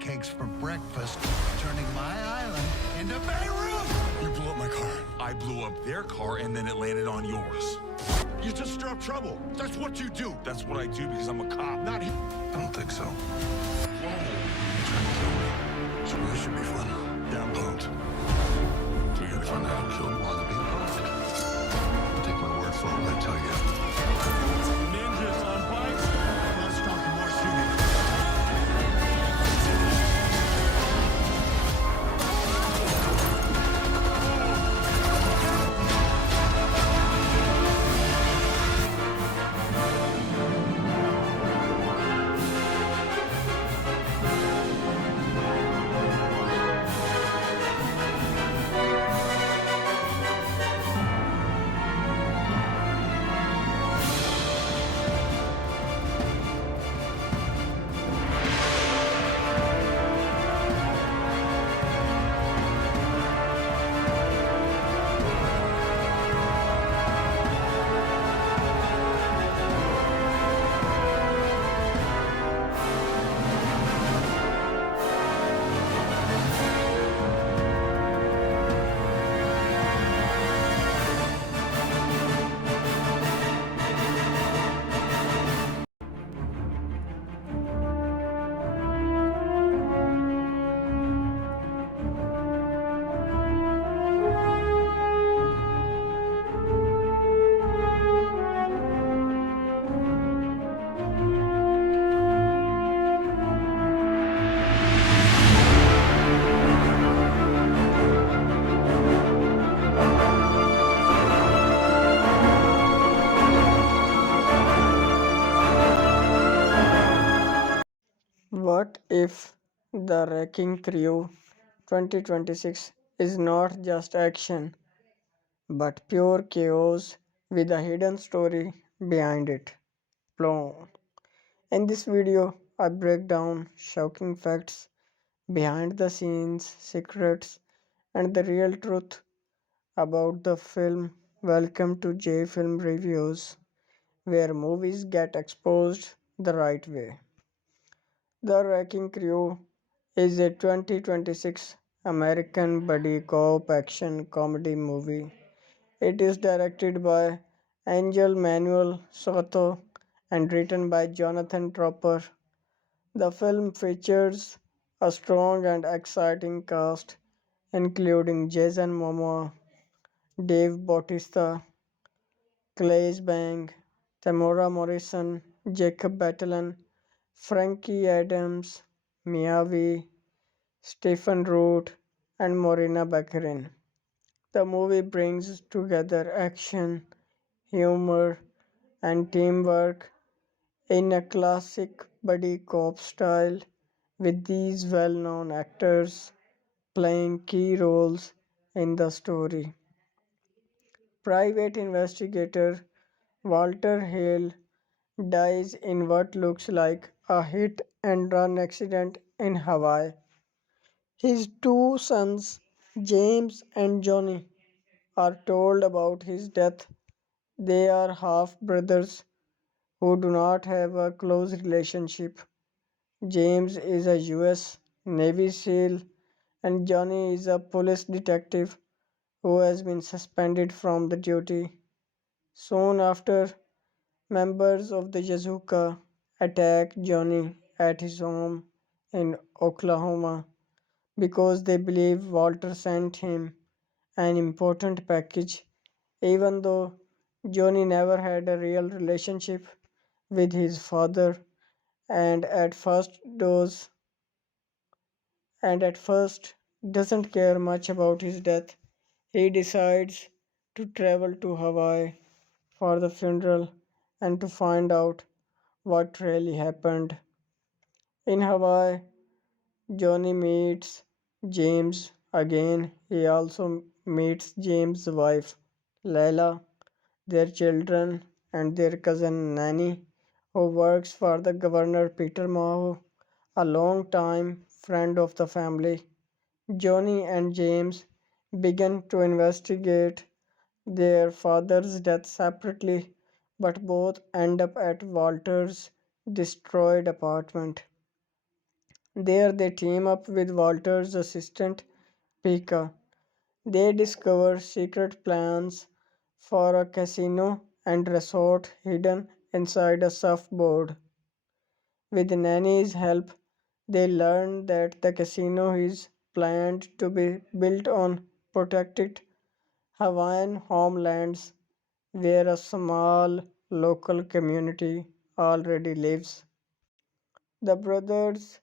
pancakes for breakfast, turning my island into Beirut. You blew up my car. I blew up their car and then it landed on yours. You just stir up trouble. That's what you do. That's what I do because I'm a cop. Not he. I don't think so. Whoa. You're trying to kill me. So this should be fun. Yeah, I'm pumped. We gotta find out who killed one of the people. Take my word for it when I tell you. Ninjas on bikes. Let's talk more shooting. What if the Wrecking Crew 2026 is not just action but pure chaos with a hidden story behind it? Plom. In this video, I break down shocking facts, behind the scenes secrets, and the real truth about the film. Welcome to J Film Reviews, where movies get exposed the right way. The Wrecking Crew is a 2026 American buddy cop action comedy movie. It is directed by Angel Manuel Soto and written by Jonathan Tropper. The film features a strong and exciting cast including Jason Momoa, Dave Bautista, Claes Bang, Tamora Morrison, Jacob Batalon, Frankie Adams, Miyavi, Stephen Root, and Morena Baccarin. The movie brings together action, humor, and teamwork in a classic buddy cop style, with these well known actors playing key roles in the story. Private investigator Walter Hale dies in what looks like a hit and run accident in Hawaii. His two sons, James and Johnny, are told about his death. They are half brothers who do not have a close relationship. James is a US Navy SEAL and Johnny is a police detective who has been suspended from the duty. Soon after, members of the Yazuka attack Johnny at his home in Oklahoma because they believe Walter sent him an important package, even though Johnny never had a real relationship with his father and at first doesn't care much about his death. He decides to travel to Hawaii for the funeral and to find out what really happened. In Hawaii, Johnny meets James again. He also meets James' wife, Layla, their children, and their cousin Nanny, who works for the governor Peter Maho, a long-time friend of the family. Johnny and James begin to investigate their father's death separately, but both end up at Walter's destroyed apartment. There they team up with Walter's assistant, Pika. They discover secret plans for a casino and resort hidden inside a surfboard. With Nanny's help, they learn that the casino is planned to be built on protected Hawaiian homelands where a small local community already lives. The brothers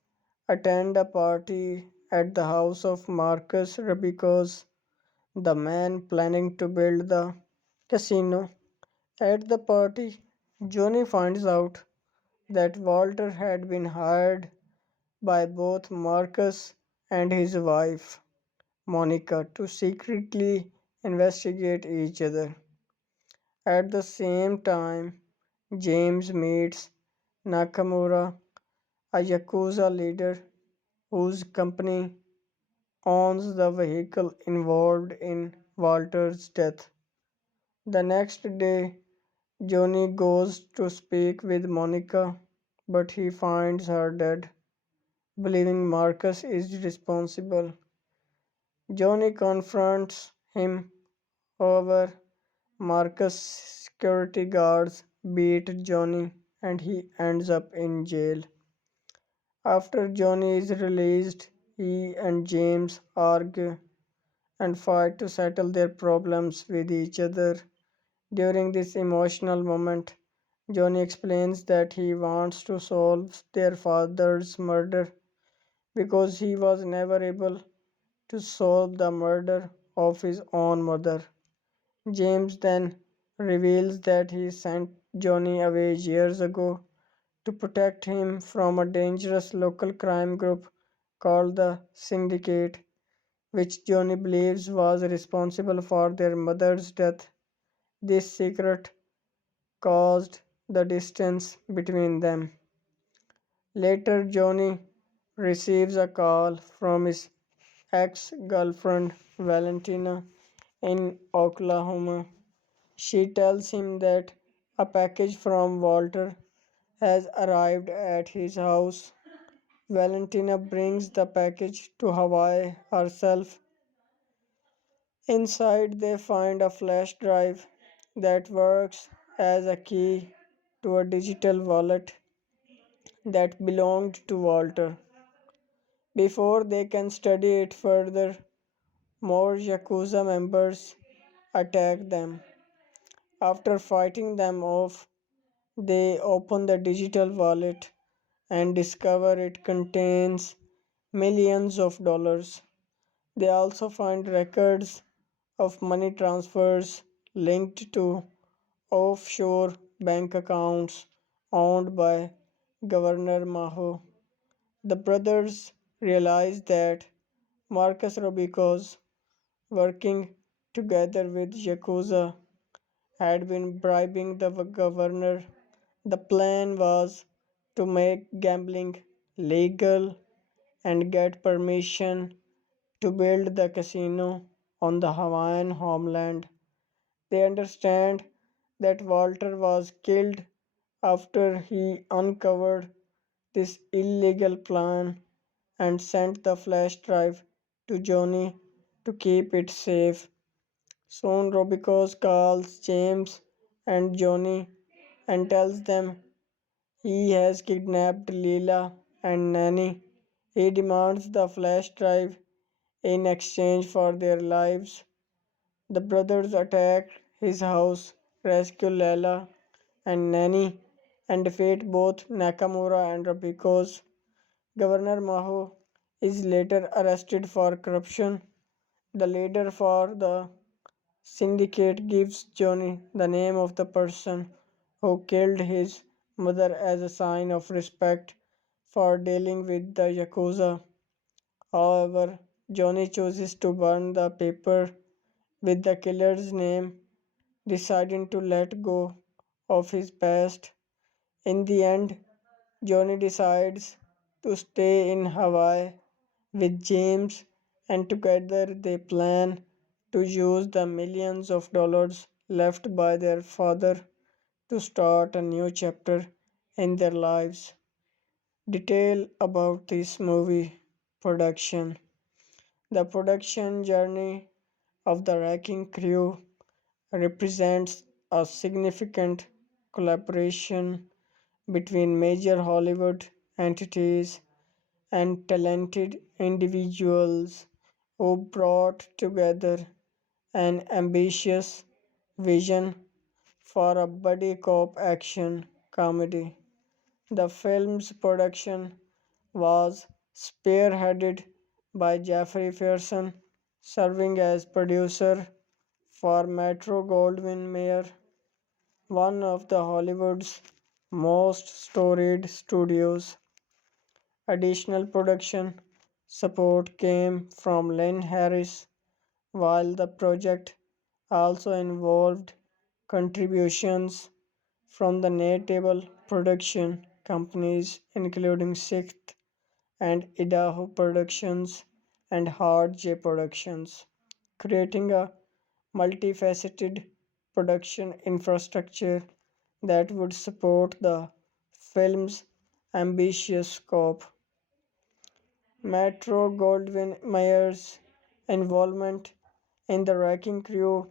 attend a party at the house of Marcus Rubicos, the man planning to build the casino. At the party, Johnny finds out that Walter had been hired by both Marcus and his wife, Monica, to secretly investigate each other. At the same time, James meets Nakamura, a Yakuza leader whose company owns the vehicle involved in Walter's death. The next day, Johnny goes to speak with Monica, but he finds her dead, believing Marcus is responsible. Johnny confronts him, however, Marcus' security guards beat Johnny and he ends up in jail. After Johnny is released, he and James argue and fight to settle their problems with each other. During this emotional moment, Johnny explains that he wants to solve their father's murder because he was never able to solve the murder of his own mother. James then reveals that he sent Johnny away years ago to protect him from a dangerous local crime group called the Syndicate, which Johnny believes was responsible for their mother's death. This secret caused the distance between them. Later, Johnny receives a call from his ex girlfriend Valentina in Oklahoma. She tells him that a package from Walter has arrived at his house. Valentina brings the package to Hawaii herself. Inside, they find a flash drive that works as a key to a digital wallet that belonged to Walter. Before they can study it further, more Yakuza members attack them. After fighting them off, they open the digital wallet and discover it contains millions of dollars. They also find records of money transfers linked to offshore bank accounts owned by Governor Maho. The brothers realize that Marcus Robico's working together with Yakuza had been bribing the governor. The plan was to make gambling legal and get permission to build the casino on the Hawaiian homeland. They understand that Walter was killed after he uncovered this illegal plan and sent the flash drive to Johnny to keep it safe. Soon Robicos calls James and Johnny and tells them he has kidnapped Leela and Nanny. He demands the flash drive in exchange for their lives. The brothers attack his house, rescue Leela and Nanny, and defeat both Nakamura and Robicos. Governor Maho is later arrested for corruption. The leader for the syndicate gives Johnny the name of the person who killed his mother as a sign of respect for dealing with the Yakuza. However, Johnny chooses to burn the paper with the killer's name, deciding to let go of his past. In the end, Johnny decides to stay in Hawaii with James, and together they plan to use the millions of dollars left by their father to start a new chapter in their lives. detail about this movie production. The production journey of the Wrecking Crew represents a significant collaboration between major Hollywood entities and talented individuals who brought together an ambitious vision for a buddy cop action comedy. The film's production was spearheaded by Jeffrey Pearson, serving as producer for Metro Goldwyn Mayer, one of the Hollywood's most storied studios. Additional production support came from Len Harris, while the project also involved contributions from the notable production companies including Sixth and Idaho Productions and Hard J Productions, creating a multifaceted production infrastructure that would support the film's ambitious scope. Metro Goldwyn Mayer's involvement in the Wrecking Crew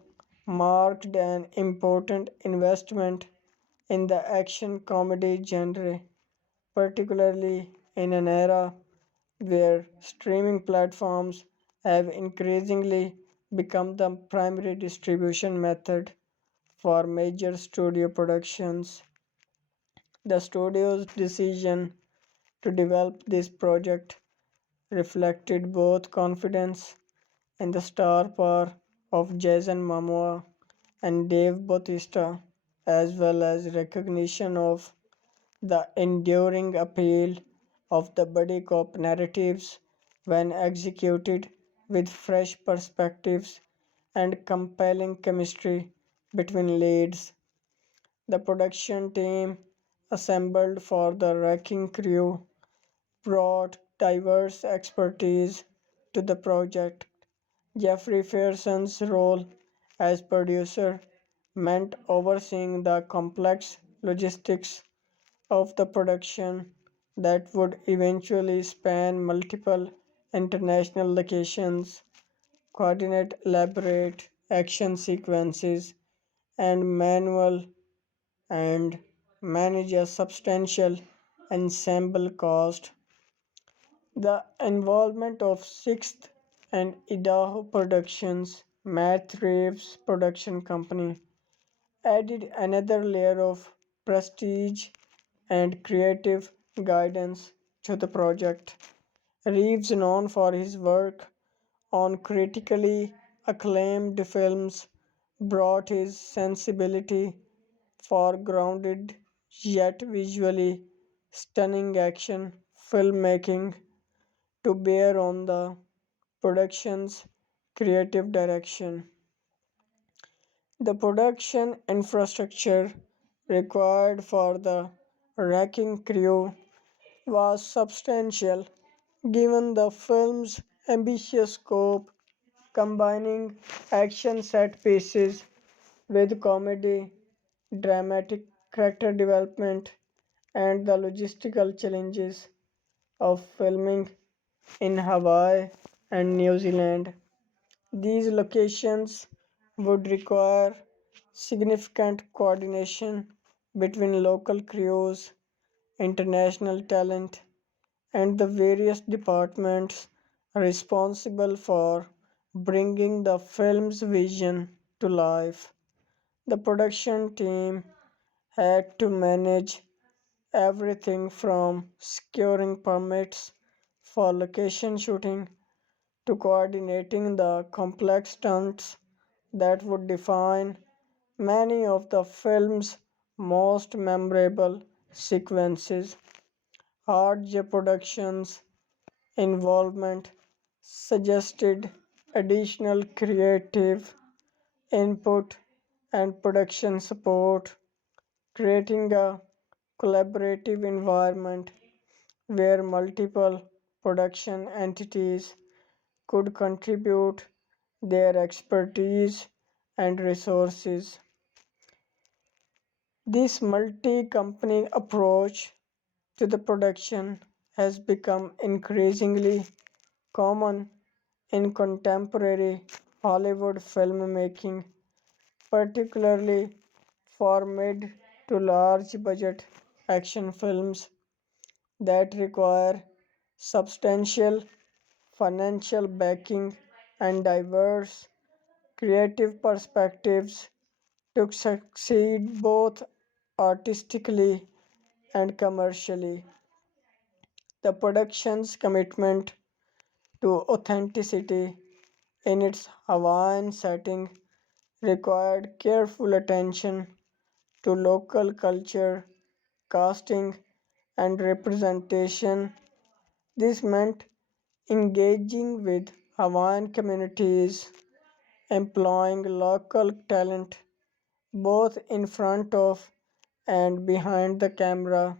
marked an important investment in the action comedy genre, particularly in an era where streaming platforms have increasingly become the primary distribution method for major studio productions. The studio's decision to develop this project reflected both confidence in the star power of Jason Momoa and Dave Bautista, as well as recognition of the enduring appeal of the buddy cop narratives when executed with fresh perspectives and compelling chemistry between leads. The production team assembled for the Wrecking Crew brought diverse expertise to the project. Jeffrey Pearson's role as producer meant overseeing the complex logistics of the production that would eventually span multiple international locations, coordinate elaborate action sequences, and and manage a substantial ensemble cast. The involvement of Sixth and Idaho Productions, Matt Reeves' production company, added another layer of prestige and creative guidance to the project. Reeves, known for his work on critically acclaimed films, brought his sensibility for grounded yet visually stunning action filmmaking to bear on the production's creative direction. The production infrastructure required for the Wrecking Crew was substantial, given the film's ambitious scope, combining action set pieces with comedy, dramatic character development, and the logistical challenges of filming in Hawaii and New Zealand. These locations would require significant coordination between local crews, international talent, and the various departments responsible for bringing the film's vision to life. The production team had to manage everything from securing permits for location shooting to coordinating the complex stunts that would define many of the film's most memorable sequences. Hard J Productions' involvement suggested additional creative input and production support, creating a collaborative environment where multiple production entities could contribute their expertise and resources. This multi company approach to the production has become increasingly common in contemporary Hollywood filmmaking, particularly for mid to large budget action films that require substantial financial backing and diverse creative perspectives to succeed both artistically and commercially. The production's commitment to authenticity in its Hawaiian setting required careful attention to local culture, casting, and representation. This meant engaging with Hawaiian communities, employing local talent both in front of and behind the camera,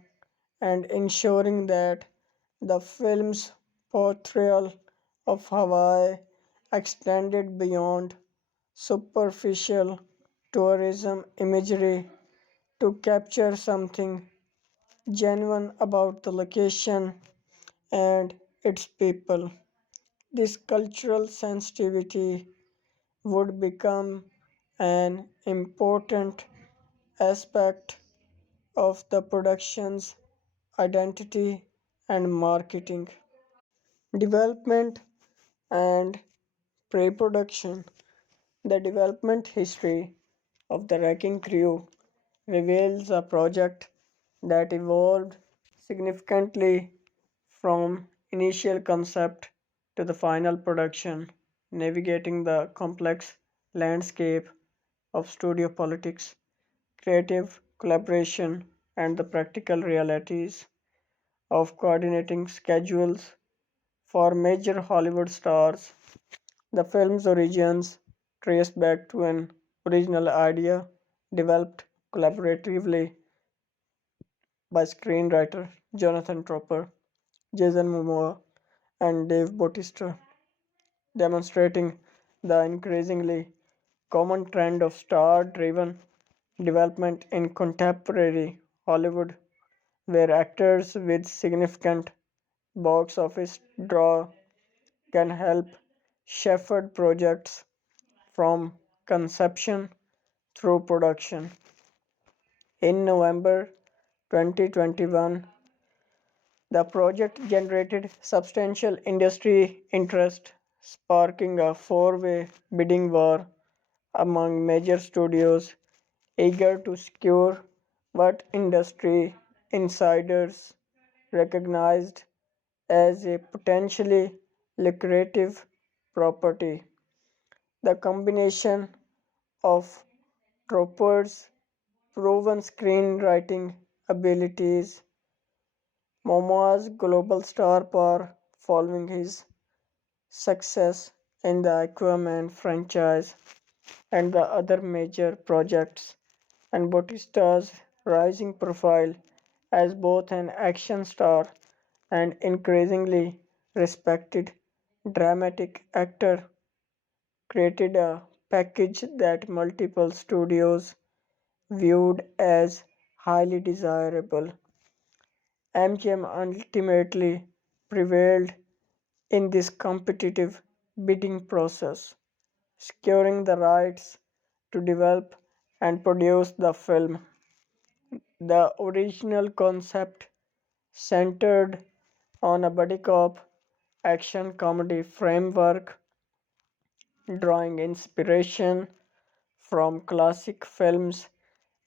and ensuring that the film's portrayal of Hawaii extended beyond superficial tourism imagery to capture something genuine about the location and its people. This cultural sensitivity would become an important aspect of the production's identity and marketing. Development and pre production. The development history of the Wrecking Crew reveals a project that evolved significantly from initial concept to the final production, navigating the complex landscape of studio politics, creative collaboration, and the practical realities of coordinating schedules for major Hollywood stars. The film's origins trace back to an original idea developed collaboratively by screenwriter Jonathan Tropper, Jason Momoa, and Dave Bautista, demonstrating the increasingly common trend of star driven development in contemporary Hollywood, where actors with significant box office draw can help shepherd projects from conception through production. In November 2021, the project generated substantial industry interest, sparking a four-way bidding war among major studios eager to secure what industry insiders recognized as a potentially lucrative property. The combination of Tropper's proven screenwriting abilities, Momoa's global star power following his success in the Aquaman franchise and the other major projects, and Bautista's rising profile as both an action star and increasingly respected dramatic actor created a package that multiple studios viewed as highly desirable. MGM ultimately prevailed in this competitive bidding process, securing the rights to develop and produce the film. The original concept centered on a buddy cop action comedy framework, drawing inspiration from classic films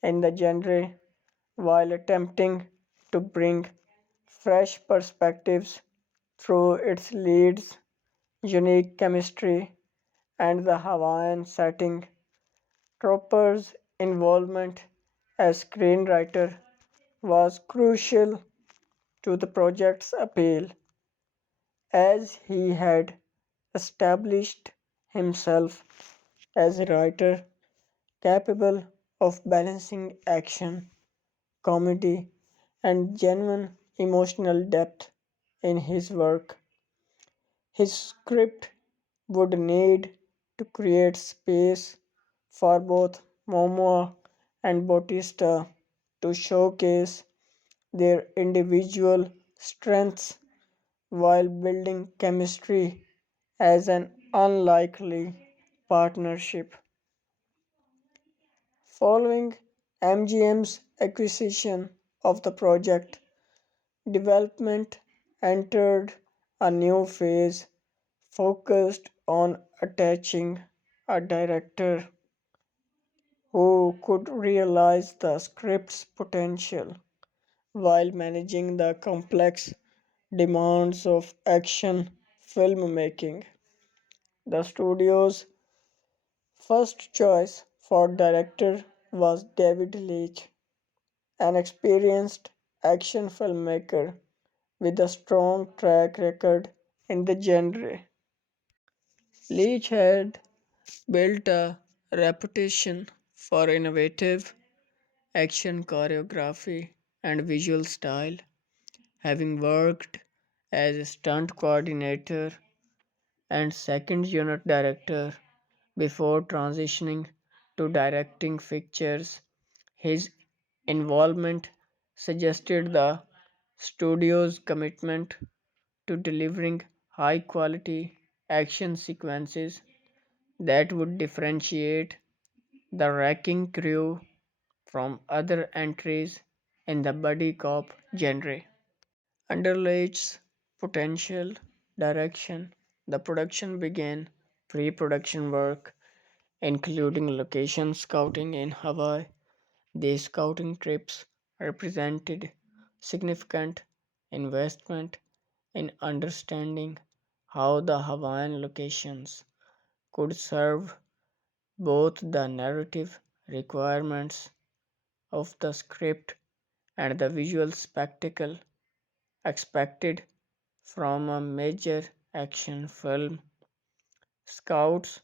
in the genre while attempting to bring fresh perspectives through its lead's unique chemistry and the Hawaiian setting. Tropper's involvement as screenwriter was crucial to the project's appeal, as he had established himself as a writer capable of balancing action, comedy, and genuine emotional depth in his work. His script would need to create space for both Momoa and Bautista to showcase their individual strengths while building chemistry as an unlikely partnership. Following MGM's acquisition of the project, development entered a new phase focused on attaching a director who could realize the script's potential while managing the complex demands of action filmmaking. The studio's first choice for director was David Leitch, an experienced action filmmaker with a strong track record in the genre. Leach had built a reputation for innovative action choreography and visual style, having worked as a stunt coordinator and second unit director before transitioning to directing features. His involvement suggested the studio's commitment to delivering high quality action sequences that would differentiate the wrecking crew from other entries in the buddy cop genre. Under Leitch's potential direction, the production began pre production work, including location scouting in Hawaii. These scouting trips represented significant investment in understanding how the Hawaiian locations could serve both the narrative requirements of the script and the visual spectacle expected from a major action film. Scouts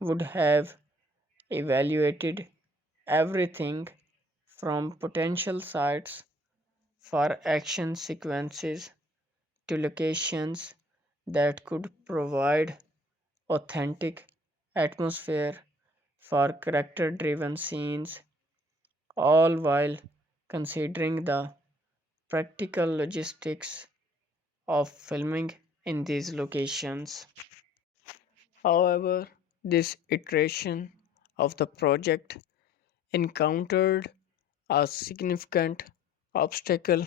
would have evaluated everything from potential sites for action sequences to locations that could provide authentic atmosphere for character driven scenes, all while considering the practical logistics of filming in these locations. However, this iteration of the project encountered a significant obstacle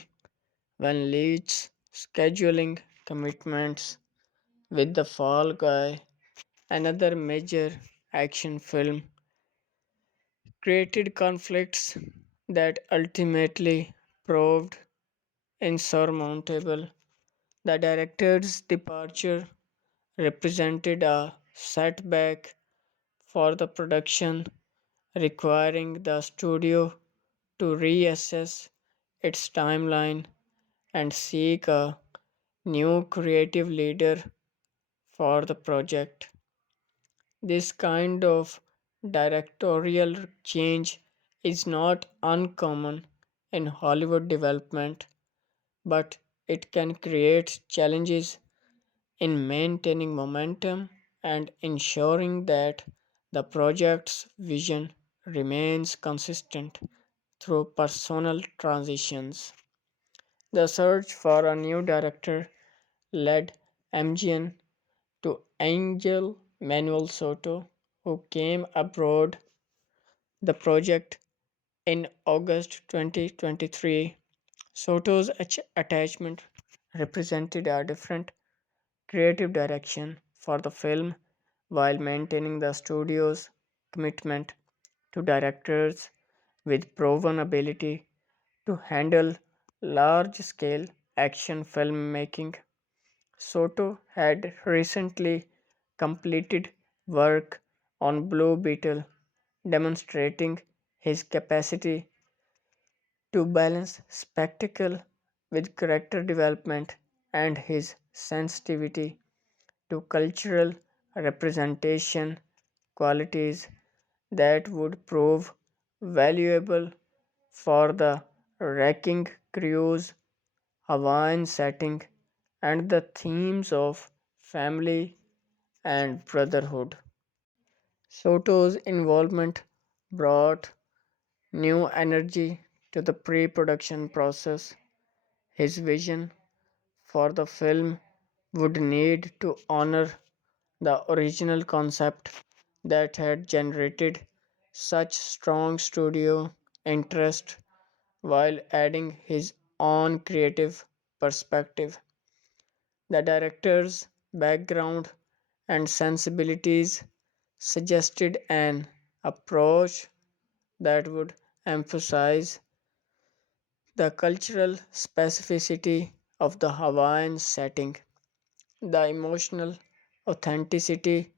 when Leach's scheduling commitments with The Fall Guy, another major action film, created conflicts that ultimately proved insurmountable. The director's departure represented a setback for the production, requiring the studio to reassess its timeline and seek a new creative leader for the project. This kind of directorial change is not uncommon in Hollywood development, but it can create challenges in maintaining momentum and ensuring that the project's vision remains consistent through personal transitions. The search for a new director led MGN to Angel Manuel Soto, who came aboard the project in August 2023. Soto's attachment represented a different creative direction for the film while maintaining the studio's commitment to directors with proven ability to handle large scale action filmmaking. Soto had recently completed work on Blue Beetle, demonstrating his capacity to balance spectacle with character development and his sensitivity to cultural representation, qualities that would prove valuable for the wrecking crew's Hawaiian setting and the themes of family and brotherhood. Soto's involvement brought new energy to the pre production process, His vision for the film would need to honor the original concept that had generated such strong studio interest while adding his own creative perspective. The director's background and sensibilities suggested an approach that would emphasize the cultural specificity of the Hawaiian setting, the emotional authenticity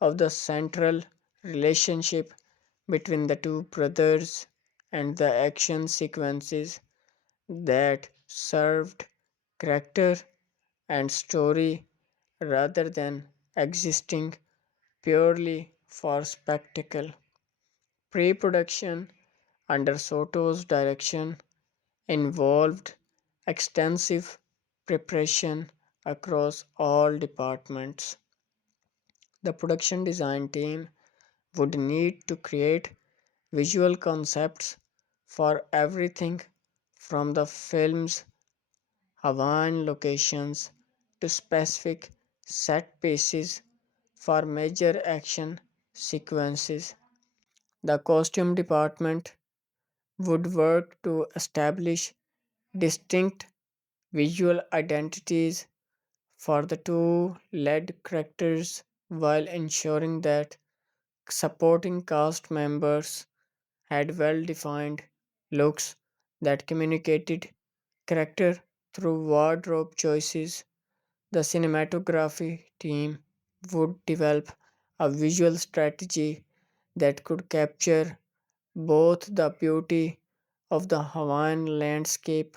of the central relationship between the two brothers, and the action sequences that served character and story rather than existing purely for spectacle. Pre production under Soto's direction involved extensive preparation across all departments. The production design team would need to create visual concepts for everything from the film's Hawaiian locations to specific set pieces for major action sequences. The costume department would work to establish distinct visual identities for the two lead characters while ensuring that supporting cast members had well defined looks that communicated character through wardrobe choices. The cinematography team would develop a visual strategy that could capture both the beauty of the Hawaiian landscape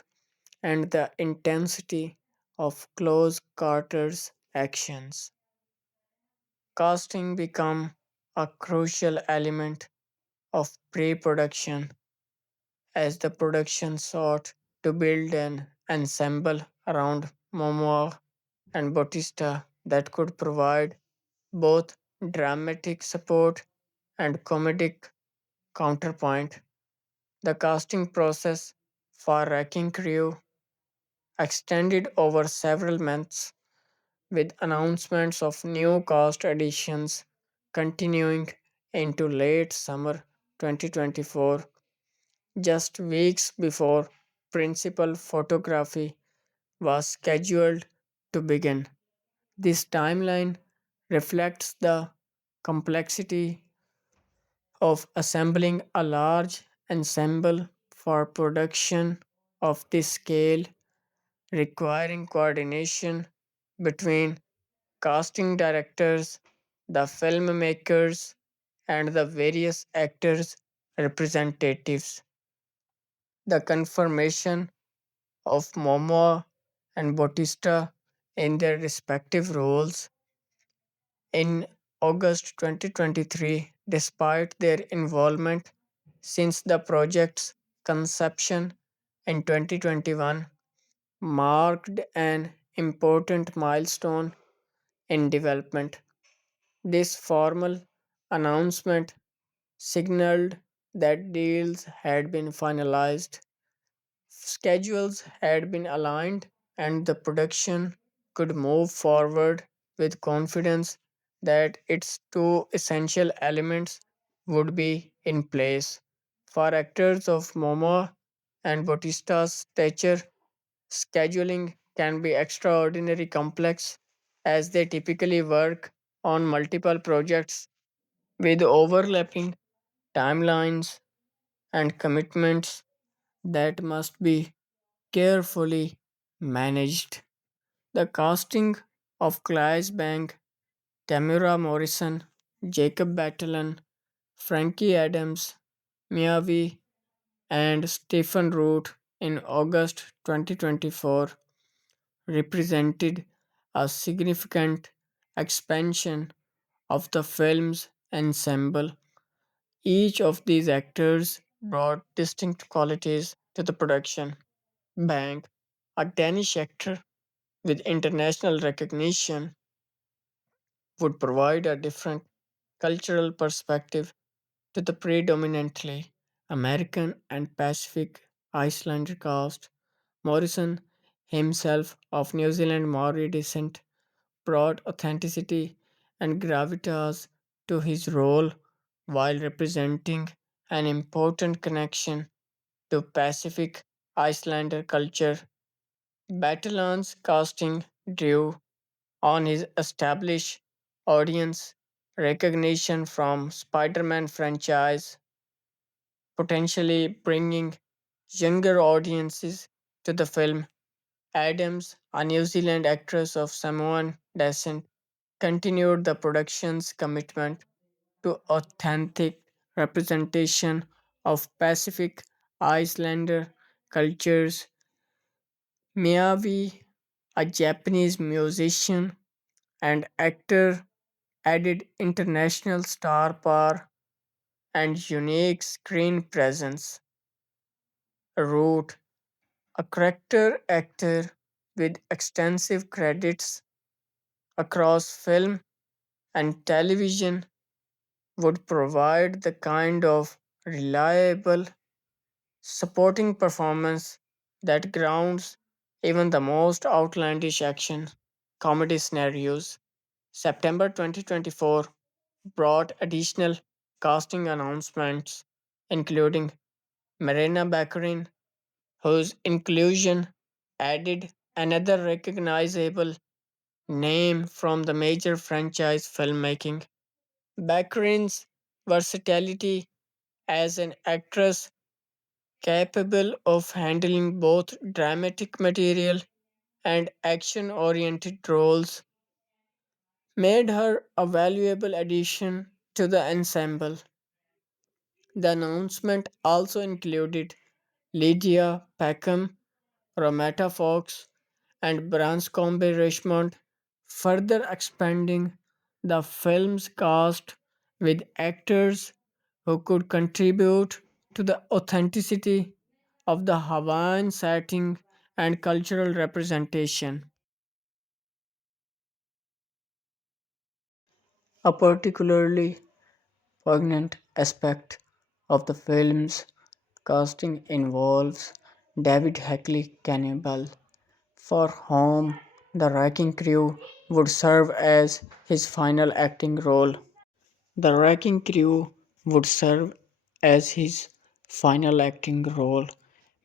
and the intensity of close quarters actions. Casting became a crucial element of pre-production as the production sought to build an ensemble around Momoa and Bautista that could provide both dramatic support and comedic counterpoint. The casting process for Wrecking Crew extended over several months, with announcements of new cast additions continuing into late summer 2024, just weeks before principal photography was scheduled to begin. This timeline reflects the complexity of assembling a large ensemble for production of this scale, requiring coordination between casting directors, the filmmakers, and the various actors' representatives. The confirmation of Momoa and Bautista in their respective roles in August 2023, despite their involvement since the project's conception in 2021, marked an important milestone in development. This formal announcement signaled that deals had been finalized, schedules had been aligned, and the production could move forward with confidence that its two essential elements would be in place. For actors of Momoa and Bautista's stature, scheduling can be extraordinarily complex as they typically work on multiple projects with overlapping timelines and commitments that must be carefully managed. The casting of Claes Bank, Tamura Morrison, Jacob Batalon, Frankie Adams, Miyavi, and Stephen Root in August 2024 represented a significant expansion of the film's ensemble. Each of these actors brought distinct qualities to the production. Bank, a Danish actor with international recognition, would provide a different cultural perspective to the predominantly American and Pacific Islander cast. Morrison himself of New Zealand Maori descent, brought authenticity and gravitas to his role while representing an important connection to Pacific Islander culture. Battleon's casting drew on his established audience recognition from Spider-Man franchise, potentially bringing younger audiences to the film. Adams, a New Zealand actress of Samoan descent, continued the production's commitment to authentic representation of Pacific Islander cultures. Miyavi, a Japanese musician and actor, added international star power and unique screen presence. Root, a character actor with extensive credits across film and television, would provide the kind of reliable supporting performance that grounds even the most outlandish action comedy scenarios. September 2024 brought additional casting announcements, including Marina Baccarin, whose inclusion added another recognizable name from the major franchise filmmaking. Baccarin's versatility as an actress capable of handling both dramatic material and action oriented roles made her a valuable addition to the ensemble. The announcement also included Lydia Peckham, Romata Fox, and Branscombe Richmond, further expanding the film's cast with actors who could contribute to the authenticity of the Hawaiian setting and cultural representation. A particularly poignant aspect of the film's casting involves David Hackley Cannibal, for whom the wrecking crew would serve as his final acting role. The wrecking crew would serve as his final acting role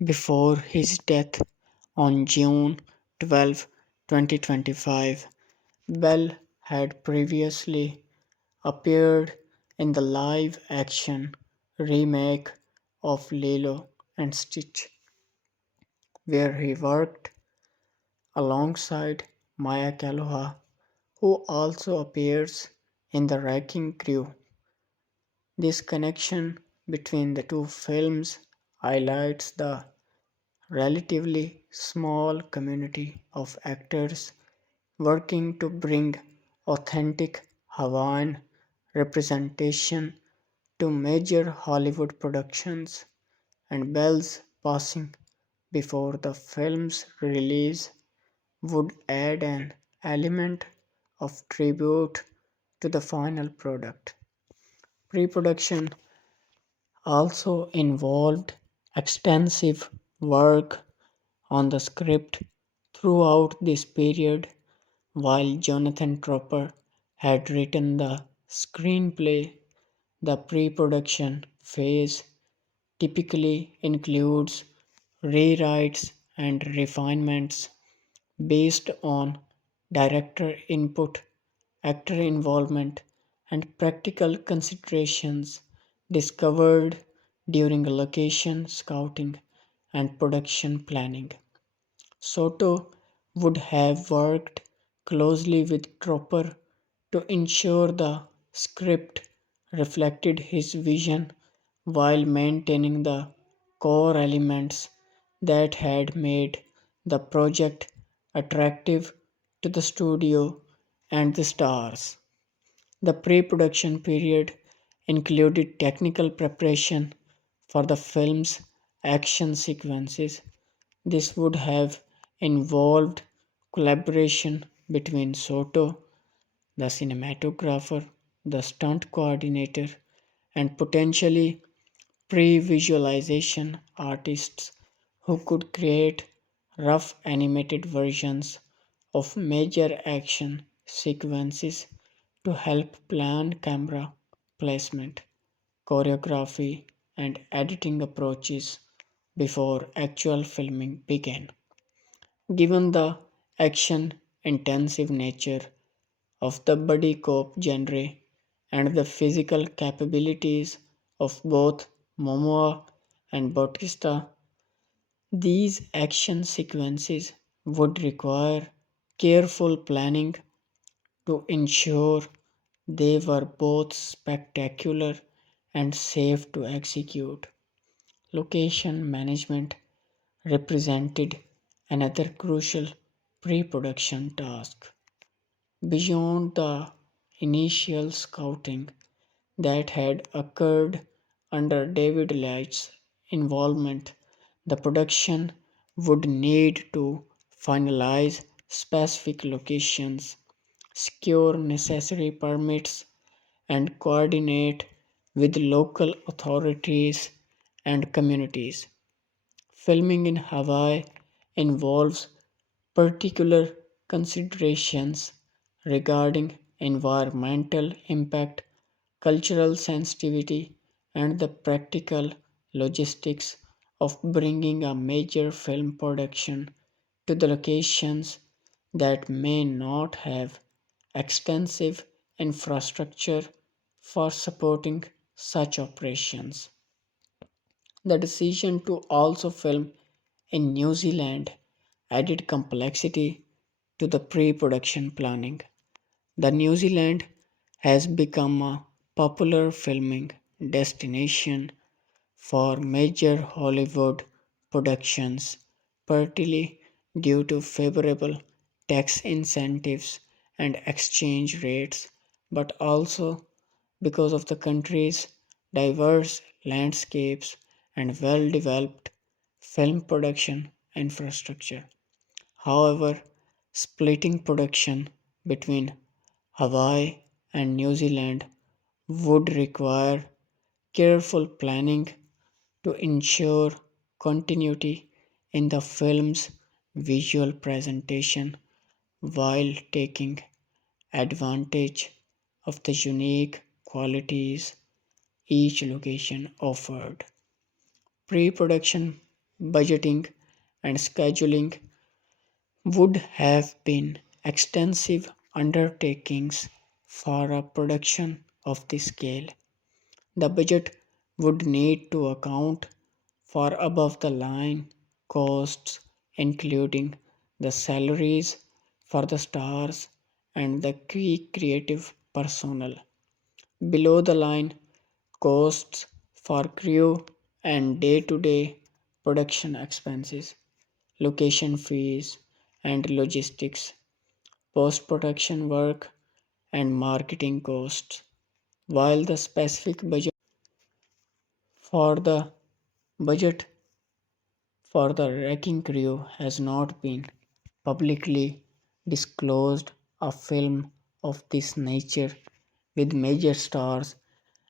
before his death on June 12, 2025. Bell had previously appeared in the live action remake of Lilo and Stitch, where he worked alongside Maya Kaloha, who also appears in the Wrecking Crew. This connection between the two films highlights the relatively small community of actors working to bring authentic Hawaiian representation to major Hollywood productions, and Bell's passing before the film's release would add an element of tribute to the final product. Pre production also involved extensive work on the script throughout this period, while Jonathan Tropper had written the screenplay. The pre production phase typically includes rewrites and refinements based on director input, actor involvement, and practical considerations discovered during location scouting and production planning. Soto would have worked closely with Tropper to ensure the script reflected his vision while maintaining the core elements that had made the project attractive to the studio and the stars. The pre production period included technical preparation for the film's action sequences. This would have involved collaboration between Soto, the cinematographer, the stunt coordinator, and potentially pre visualization artists who could create rough animated versions of major action sequences to help plan camera placement, choreography, and editing approaches before actual filming began. Given the action intensive nature of the buddy cop genre and the physical capabilities of both Momoa and Bautista, these action sequences would require careful planning to ensure they were both spectacular and safe to execute. Location management represented another crucial pre production task. Beyond the initial scouting that had occurred under David Light's involvement, the production would need to finalize specific locations, secure necessary permits, and coordinate with local authorities and communities. Filming in Hawaii involves particular considerations regarding environmental impact, cultural sensitivity, and the practical logistics of bringing a major film production to the locations that may not have extensive infrastructure for supporting such operations. The decision to also film in New Zealand added complexity to the pre production planning. The New Zealand has become a popular filming destination for major Hollywood productions, partly due to favorable tax incentives and exchange rates, but also because of the country's diverse landscapes and well developed film production infrastructure. However, splitting production between Hawaii and New Zealand would require careful planning to ensure continuity in the film's visual presentation while taking advantage of the unique qualities each location offered. Pre production budgeting and scheduling would have been extensive undertakings for a production of this scale. The budget would need to account for above the line costs, including the salaries for the stars and the key creative personnel, below the line costs for crew and day to day production expenses, location fees and logistics, post production work, and marketing costs, while the specific for the budget for the wrecking crew has not been publicly disclosed. A film of this nature with major stars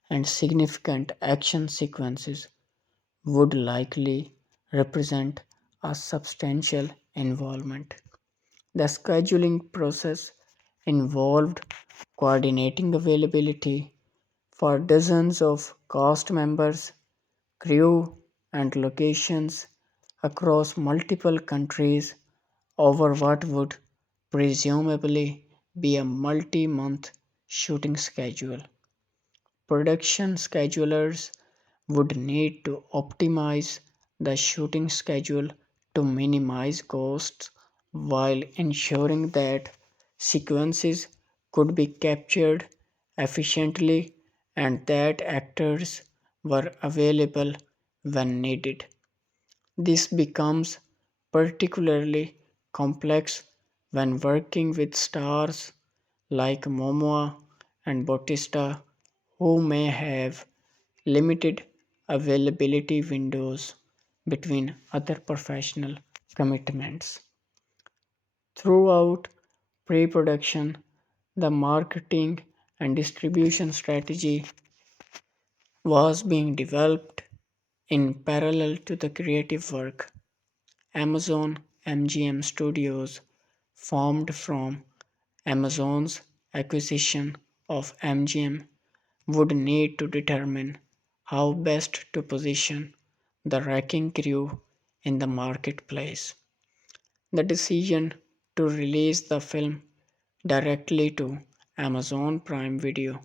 and significant action sequences would likely represent a substantial involvement. The scheduling process involved coordinating availability for dozens of cast members, crew, and locations across multiple countries over what would presumably be a multi month shooting schedule. Production schedulers would need to optimize the shooting schedule to minimize costs while ensuring that sequences could be captured efficiently and that actors were available when needed. This becomes particularly complex when working with stars like Momoa and Bautista who may have limited availability windows between other professional commitments. Throughout pre production, the marketing and distribution strategy was being developed in parallel to the creative work. Amazon MGM Studios, formed from Amazon's acquisition of MGM, would need to determine how best to position the Wrecking Crew in the marketplace. The decision to release the film directly to Amazon Prime Video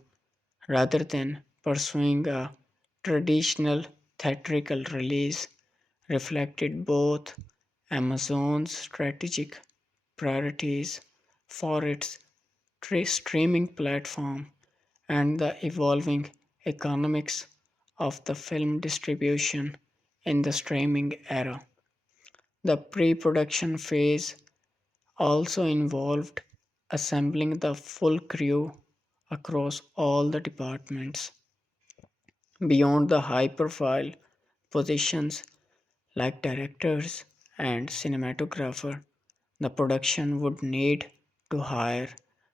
rather than pursuing a traditional theatrical release reflected both Amazon's strategic priorities for its streaming platform and the evolving economics of the film distribution in the streaming era. The pre production phase also involved assembling the full crew across all the departments. Beyond the high profile positions like directors and cinematographer, the production would need to hire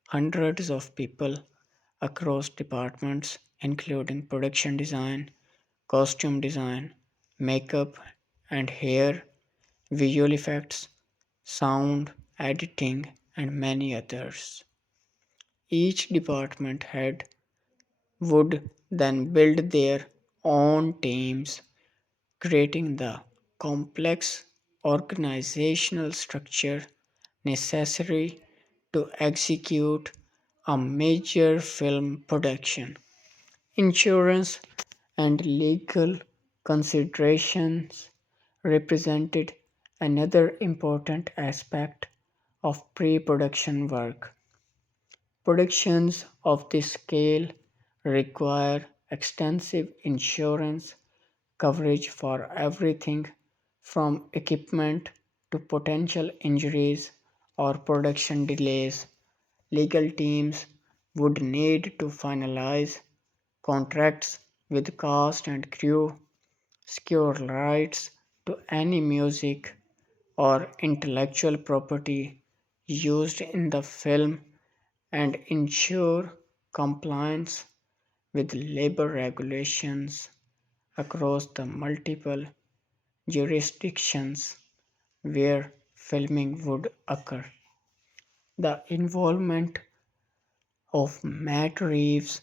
hundreds of people across departments, including production design, costume design, makeup and hair, visual effects, sound, editing, and many others. Each department head would then build their own teams, creating the complex organizational structure necessary to execute a major film production. Insurance and legal considerations represented another important aspect of pre production work. Productions of this scale require extensive insurance coverage for everything from equipment to potential injuries or production delays. Legal teams would need to finalize contracts with cast and crew, secure rights to any music or intellectual property used in the film, and ensure compliance with labor regulations across the multiple jurisdictions where filming would occur. The involvement of Matt Reeves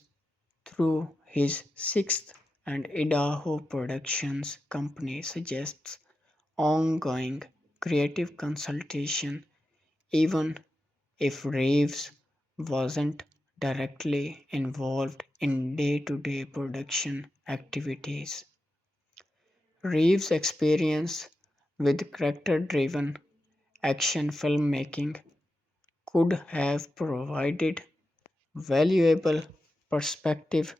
through his sixth and Idaho Productions company suggests ongoing creative consultation even if Reeves wasn't directly involved in day to day production activities. Reeves' experience with character driven action filmmaking could have provided valuable perspective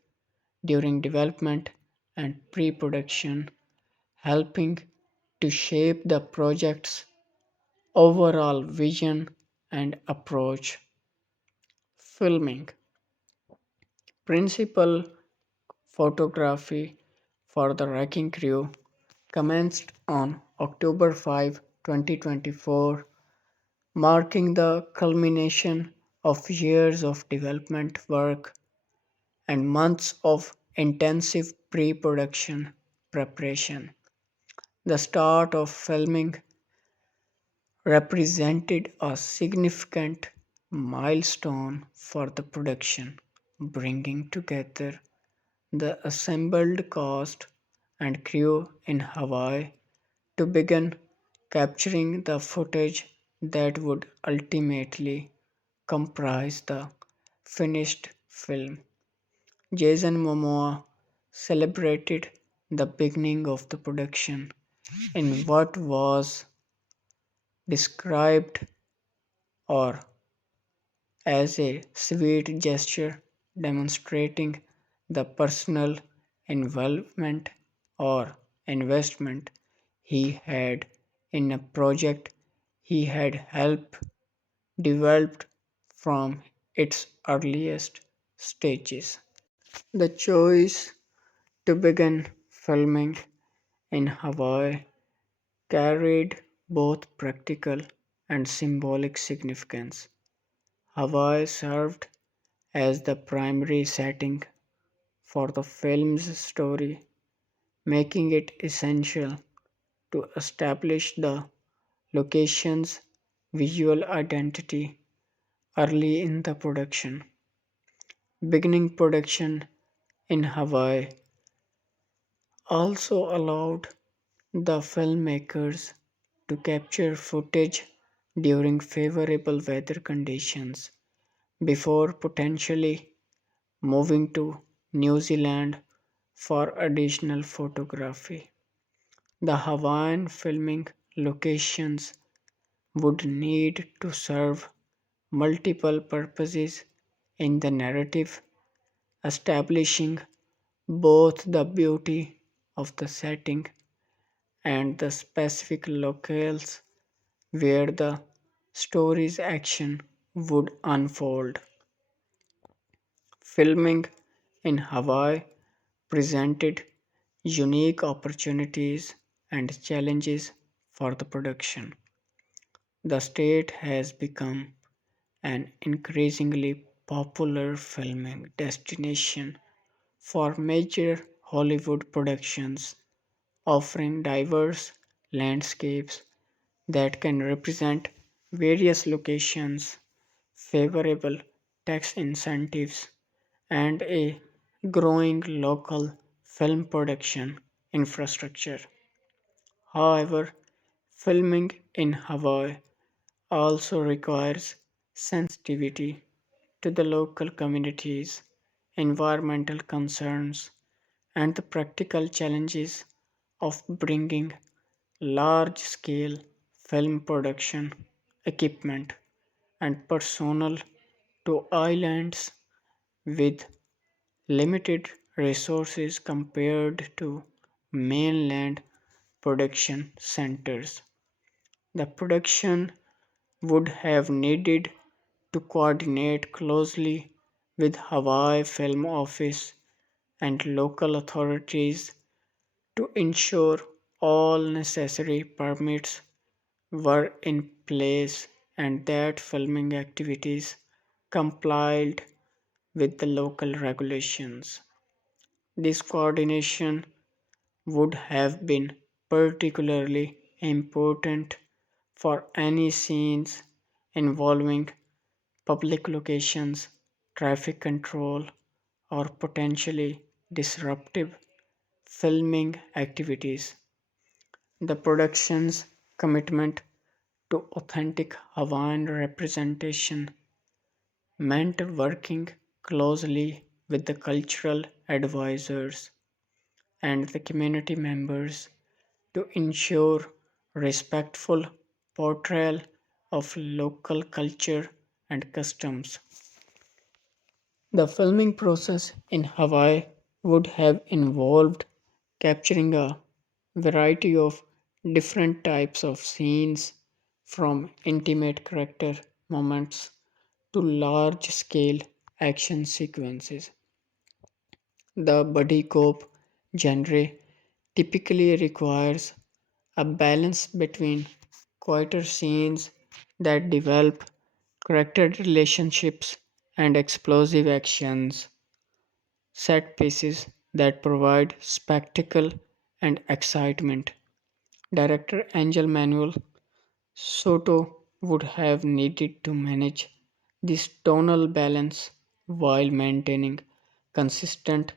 during development and pre production, helping to shape the project's overall vision and approach. Filming principal photography for the Wrecking Crew commenced on October 5, 2024, marking the culmination of years of development work and months of intensive pre production preparation. The start of filming represented a significant milestone for the production, bringing together the assembled cast and crew in Hawaii to begin capturing the footage that would ultimately comprise the finished film. Jason Momoa celebrated the beginning of the production in what was described or as a sweet gesture demonstrating the personal involvement or investment he had in a project he had helped develop from its earliest stages. The choice to begin filming in Hawaii carried both practical and symbolic significance. Hawaii served as the primary setting for the film's story, making it essential to establish the locations, visual identity early in the production. Beginning production in Hawaii also allowed the filmmakers to capture footage during favorable weather conditions before potentially moving to New Zealand for additional photography. The Hawaiian filming locations would need to serve multiple purposes in the narrative, establishing both the beauty of the setting and the specific locales where the story's action would unfold. Filming in Hawaii presented unique opportunities and challenges for the production. The state has become an increasingly popular filming destination for major Hollywood productions, offering diverse landscapes that can represent various locations, favorable tax incentives, and a growing local film production infrastructure. However, filming in Hawaii also requires sensitivity to the local communities, environmental concerns, and the practical challenges of bringing large scale film production equipment and personnel to islands with limited resources compared to mainland production centers. The production would have needed to coordinate closely with Hawaii Film Office and local authorities to ensure all necessary permits were in place and that filming activities complied with the local regulations. This coordination would have been particularly important for any scenes involving public locations, traffic control, or potentially disruptive filming activities. The production's commitment to authentic Hawaiian representation meant working closely with the cultural advisors and the community members to ensure respectful portrayal of local culture and customs. The filming process in Hawaii would have involved capturing a variety of different types of scenes, from intimate character moments to large scale action sequences. The buddy cop genre typically requires a balance between quieter scenes that develop character relationships and explosive actions, set pieces that provide spectacle and excitement. Director Angel Manuel Soto would have needed to manage this tonal balance while maintaining consistent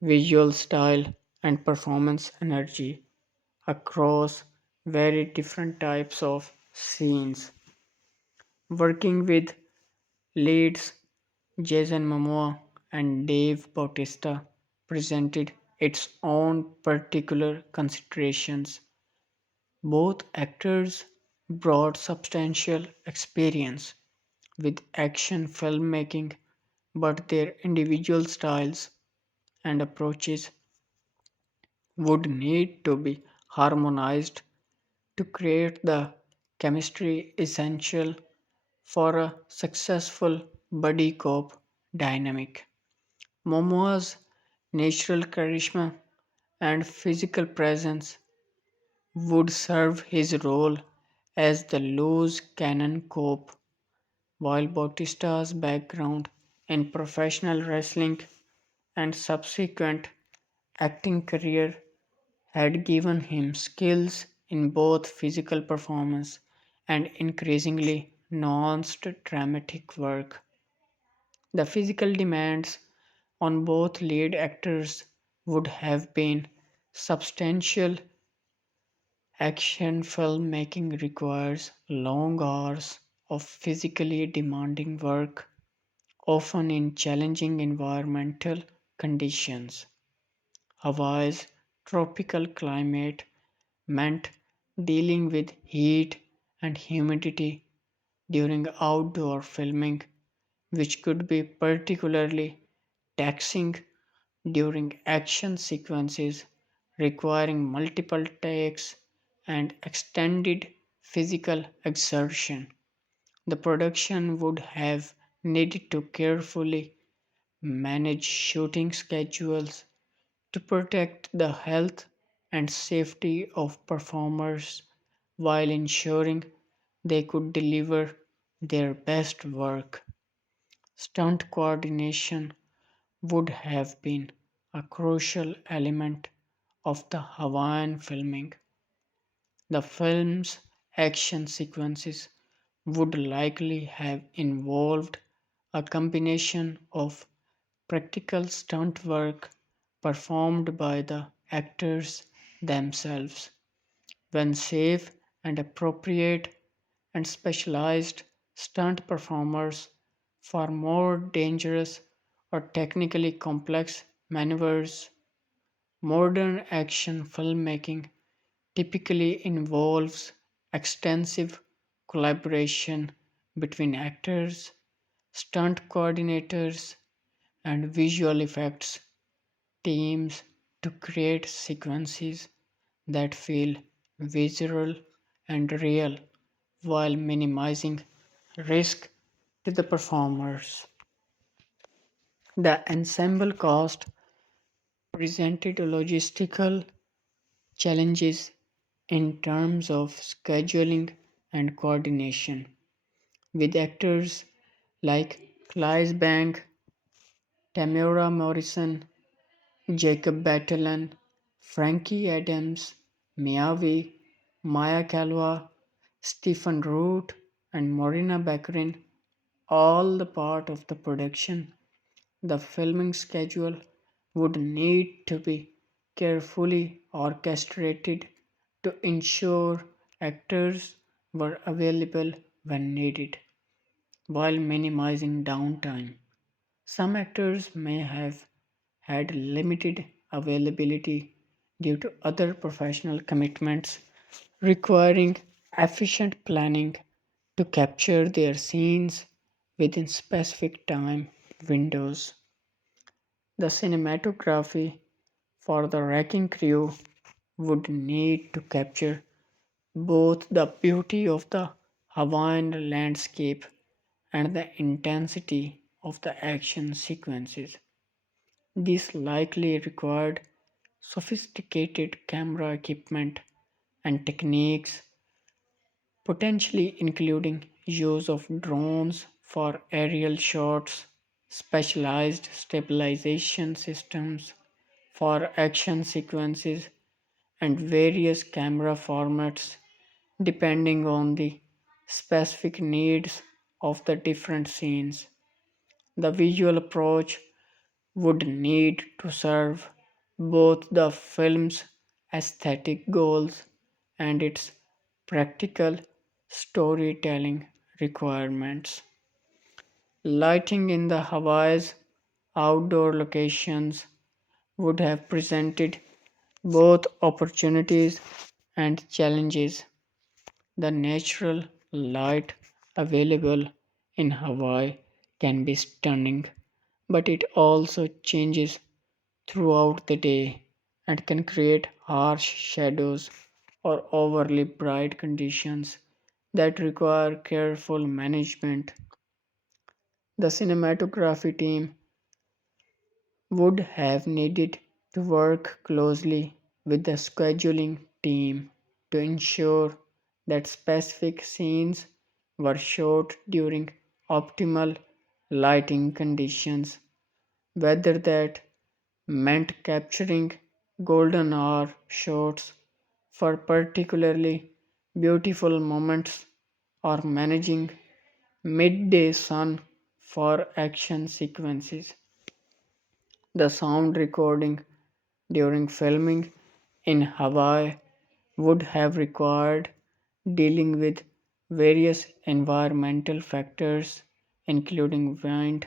visual style and performance energy across very different types of scenes. Working with leads Jason Momoa and Dave Bautista presented its own particular considerations. Both actors brought substantial experience with action filmmaking, but their individual styles and approaches would need to be harmonized to create the chemistry essential for a successful buddy cop dynamic. Momoa's natural charisma and physical presence would serve his role as the loose cannon cop, while Bautista's background in professional wrestling and subsequent acting career had given him skills in both physical performance and increasingly nuanced dramatic work. The physical demands on both lead actors would have been substantial. Action filmmaking requires long hours of physically demanding work, often in challenging environmental conditions. Hawaii's tropical climate meant dealing with heat and humidity during outdoor filming, which could be particularly taxing during action sequences requiring multiple takes and extended physical exertion. The production would have needed to carefully manage shooting schedules to protect the health and safety of performers while ensuring they could deliver their best work. Stunt coordination would have been a crucial element of the Hawaiian filming. The film's action sequences would likely have involved a combination of practical stunt work performed by the actors themselves when safe and appropriate, and specialized stunt performers for more dangerous or technically complex maneuvers. Modern action filmmaking typically involves extensive collaboration between actors, stunt coordinators, and visual effects teams to create sequences that feel visceral and real while minimizing risk to the performers. The ensemble cast presented logistical challenges in terms of scheduling and coordination, with actors like Clive Bank, Tamara Morrison, Jacob Batalon, Frankie Adams, Miyavi, Maya Kalwa, Stephen Root, and Morena Baccarin, all the part of the production. The filming schedule would need to be carefully orchestrated to ensure actors were available when needed, while minimizing downtime. Some actors may have had limited availability due to other professional commitments, requiring efficient planning to capture their scenes within specific time windows. The cinematography for the wrecking crew would need to capture both the beauty of the Hawaiian landscape and the intensity of the action sequences. This likely required sophisticated camera equipment and techniques, potentially including use of drones for aerial shots, specialized stabilization systems for action sequences, and various camera formats depending on the specific needs of the different scenes. The visual approach would need to serve both the film's aesthetic goals and its practical storytelling requirements. Lighting in the Hawaii's outdoor locations would have presented both opportunities and challenges. The natural light available in Hawaii can be stunning, but it also changes throughout the day and can create harsh shadows or overly bright conditions that require careful management. The cinematography team would have needed to work closely with the scheduling team to ensure that specific scenes were shot during optimal lighting conditions, whether that meant capturing golden hour shots for particularly beautiful moments or managing midday sun for action sequences. The sound recording during filming in Hawaii would have required dealing with various environmental factors, including wind,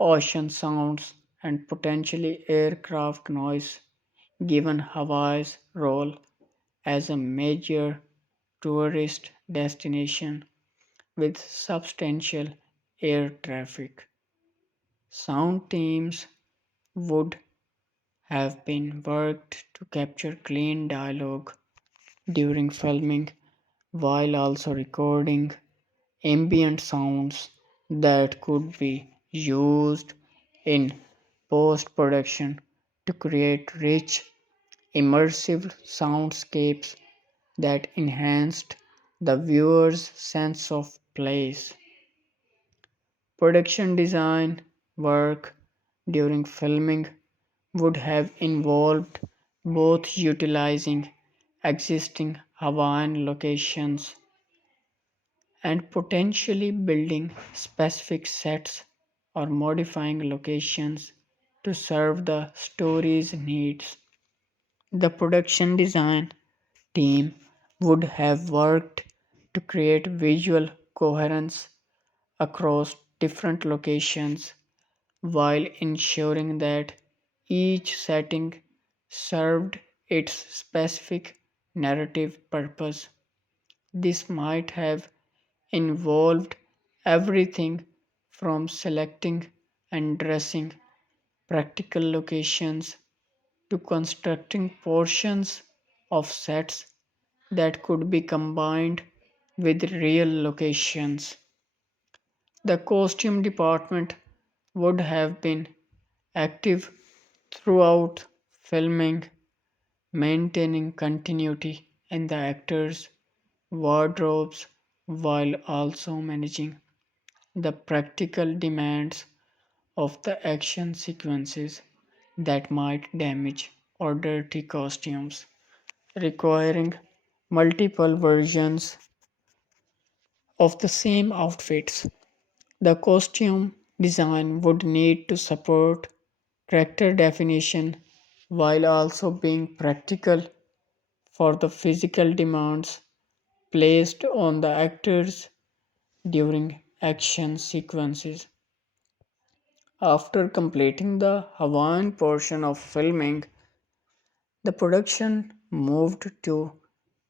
ocean sounds, and potentially aircraft noise, given Hawaii's role as a major tourist destination with substantial air traffic. Sound teams would have been worked to capture clean dialogue during filming while also recording ambient sounds that could be used in post production to create rich, immersive soundscapes that enhanced the viewer's sense of place. Production design work during filming would have involved both utilizing existing Hawaiian locations and potentially building specific sets or modifying locations to serve the story's needs. The production design team would have worked to create visual coherence across different locations while ensuring that each setting served its specific narrative purpose. This might have involved everything from selecting and dressing practical locations to constructing portions of sets that could be combined with real locations. The costume department would have been active throughout filming, maintaining continuity in the actors' wardrobes while also managing the practical demands of the action sequences that might damage or dirty costumes, requiring multiple versions of the same outfits. The costume design would need to support character definition while also being practical for the physical demands placed on the actors during action sequences. After completing the Hawaiian portion of filming, the production moved to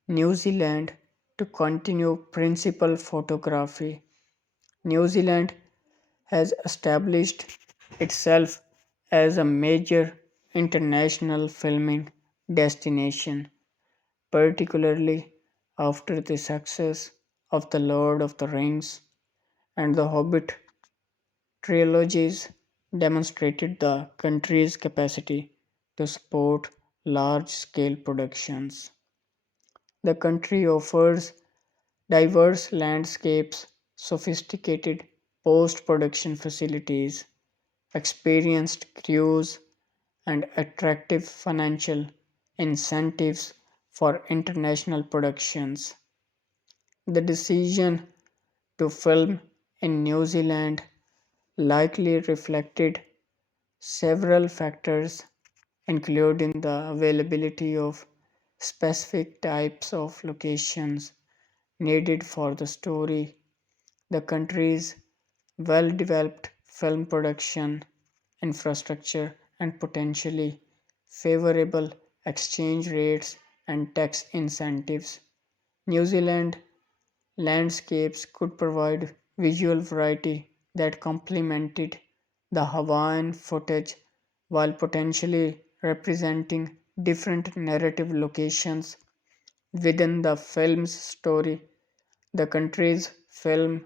New Zealand to continue principal photography. New Zealand has established itself as a major international filming destination, particularly after the success of The Lord of the Rings and The Hobbit trilogies demonstrated the country's capacity to support large scale productions. The country offers diverse landscapes, sophisticated post production facilities, experienced crews, and attractive financial incentives for international productions. The decision to film in New Zealand likely reflected several factors, including the availability of specific types of locations needed for the story, the country's well developed film production infrastructure, and potentially favorable exchange rates and tax incentives. New Zealand landscapes could provide visual variety that complemented the Hawaiian footage while potentially representing different narrative locations within the film's story. The country's film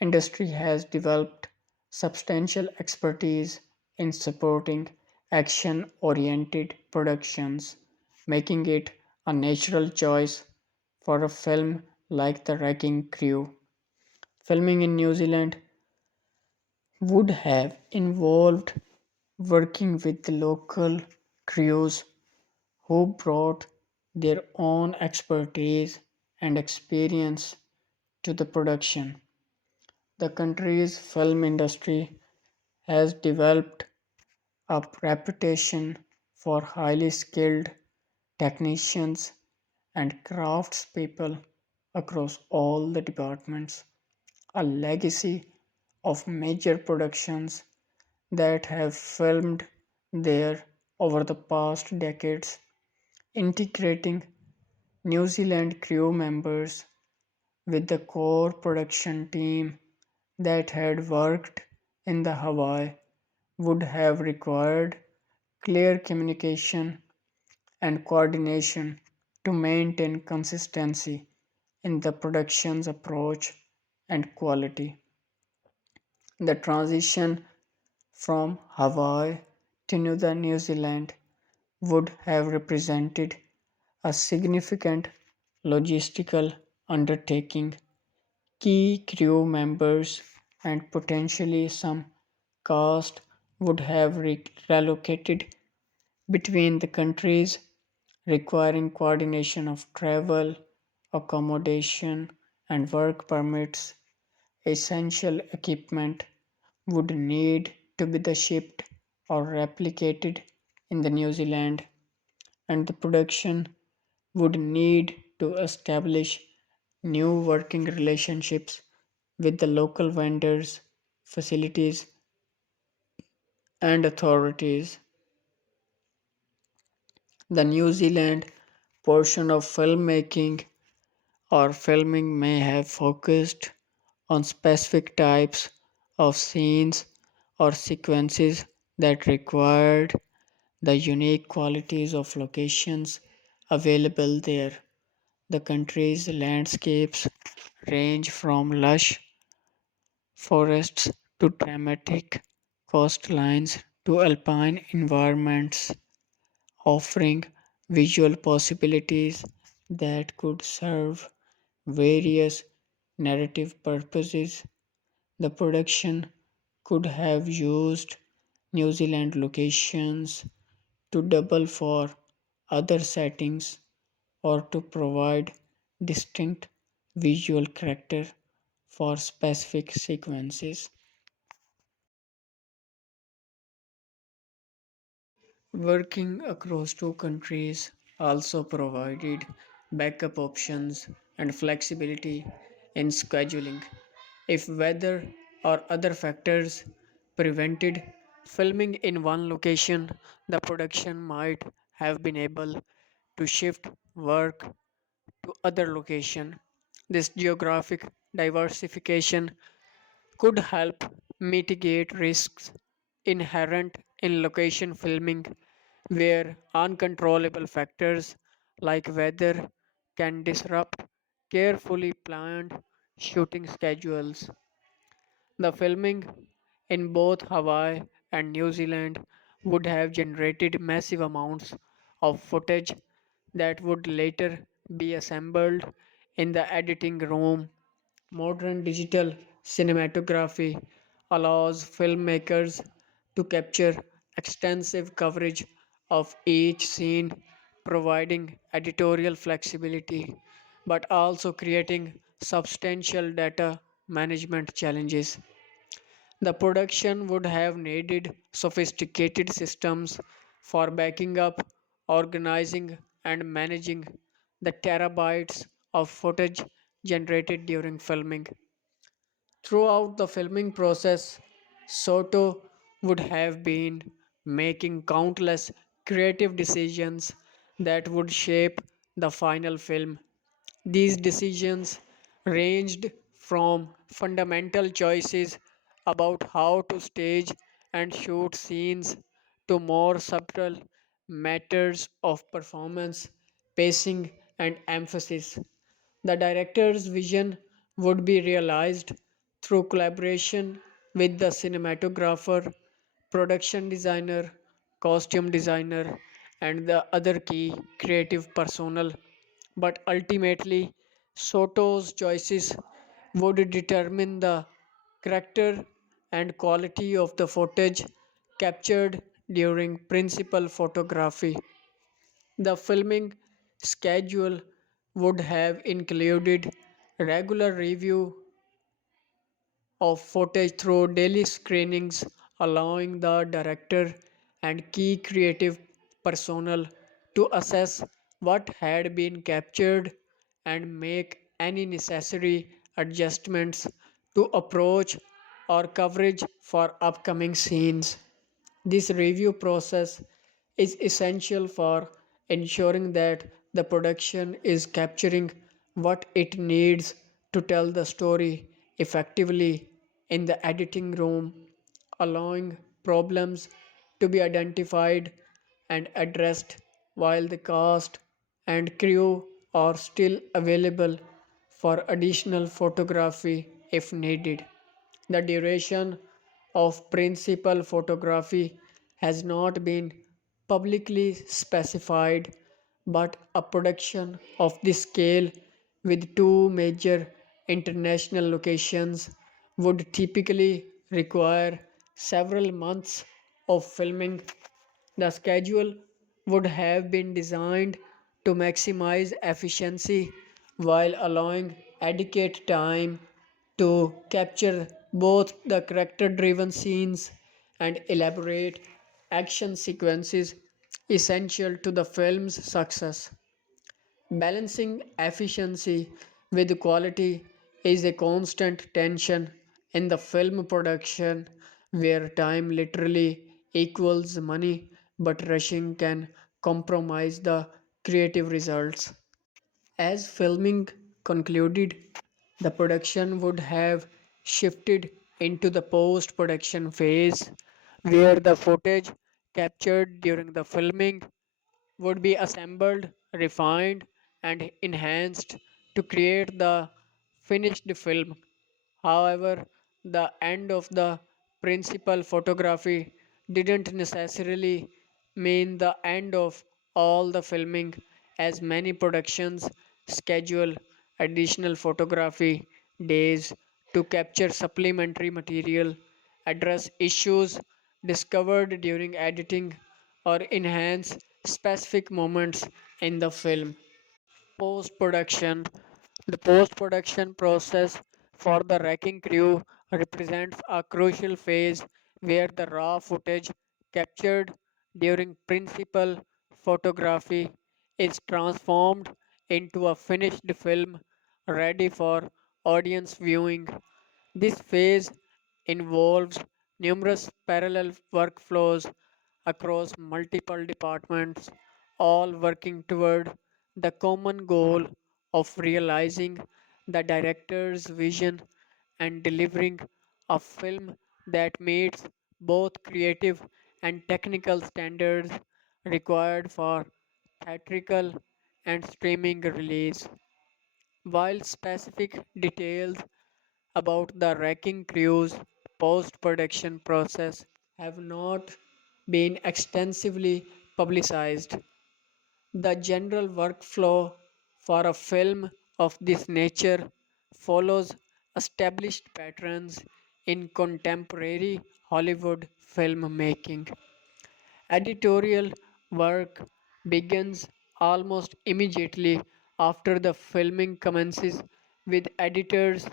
industry has developed substantial expertise in supporting action oriented productions, making it a natural choice for a film like The Wrecking Crew. Filming in New Zealand would have involved working with the local crews who brought their own expertise and experience to the production. The country's film industry has developed a reputation for highly skilled technicians and craftspeople across all the departments, a legacy of major productions that have filmed there over the past decades, integrating New Zealand crew members with the core production team that had worked in the Hawaii would have required clear communication and coordination to maintain consistency in the production's approach and quality. The transition from Hawaii to New Zealand would have represented a significant logistical undertaking. Key crew members and potentially some cast would have relocated between the countries, requiring coordination of travel, accommodation, and work permits. Essential equipment would need to be the shipped or replicated in the New Zealand, and the production would need to establish new working relationships with the local vendors, facilities, and authorities. The New Zealand portion of filmmaking or filming may have focused on specific types of scenes or sequences that required the unique qualities of locations available there. The country's landscapes range from lush forests to dramatic coastlines to alpine environments, offering visual possibilities that could serve various narrative purposes. The production could have used New Zealand locations to double for other settings or to provide distinct visual character for specific sequences. Working across two countries also provided backup options and flexibility in scheduling. If weather or other factors prevented filming in one location, the production might have been able to shift work to other location. This geographic diversification could help mitigate risks inherent in location filming where uncontrollable factors like weather can disrupt carefully planned shooting schedules. The filming in both Hawaii and New Zealand would have generated massive amounts of footage that would later be assembled in the editing room. Modern digital cinematography allows filmmakers to capture extensive coverage of each scene, providing editorial flexibility but also creating substantial data management challenges. The production would have needed sophisticated systems for backing up, organizing, and managing the terabytes of footage generated during filming. Throughout the filming process, Soto would have been making countless creative decisions that would shape the final film. These decisions ranged from fundamental choices about how to stage and shoot scenes to more subtle matters of performance, pacing, and emphasis. The director's vision would be realized through collaboration with the cinematographer, production designer, costume designer, and the other key creative personnel. But ultimately, Soto's choices would determine the character and quality of the footage captured during principal photography. The filming schedule would have included regular review of footage through daily screenings, allowing the director and key creative personnel to assess what had been captured and make any necessary adjustments to approach or coverage for upcoming scenes. This review process is essential for ensuring that the production is capturing what it needs to tell the story effectively in the editing room, allowing problems to be identified and addressed while the cast and crew are still available for additional photography if needed. The duration of principal photography has not been publicly specified, but a production of this scale with two major international locations would typically require several months of filming. The schedule would have been designed to maximize efficiency while allowing adequate time to capture both the character driven scenes and elaborate action sequences essential to the film's success. Balancing efficiency with quality is a constant tension in the film production where time literally equals money, but rushing can compromise the creative results. As filming concluded, the production would have shifted into the post production phase where the footage captured during the filming would be assembled, refined, and enhanced to create the finished film. However, the end of the principal photography didn't necessarily mean the end of all the filming, as many productions schedule additional photography days to capture supplementary material, address issues discovered during editing, or enhance specific moments in the film. Post production. The post production process for the wrecking crew represents a crucial phase where the raw footage captured during principal photography is transformed into a finished film ready for audience viewing. This phase involves numerous parallel workflows across multiple departments, all working toward the common goal of realizing the director's vision and delivering a film that meets both creative and technical standards required for theatrical and streaming release. While specific details about the wrecking crew's post production process have not been extensively publicized, the general workflow for a film of this nature follows established patterns in contemporary Hollywood filmmaking. Editorial work begins almost immediately after the filming commences, with editors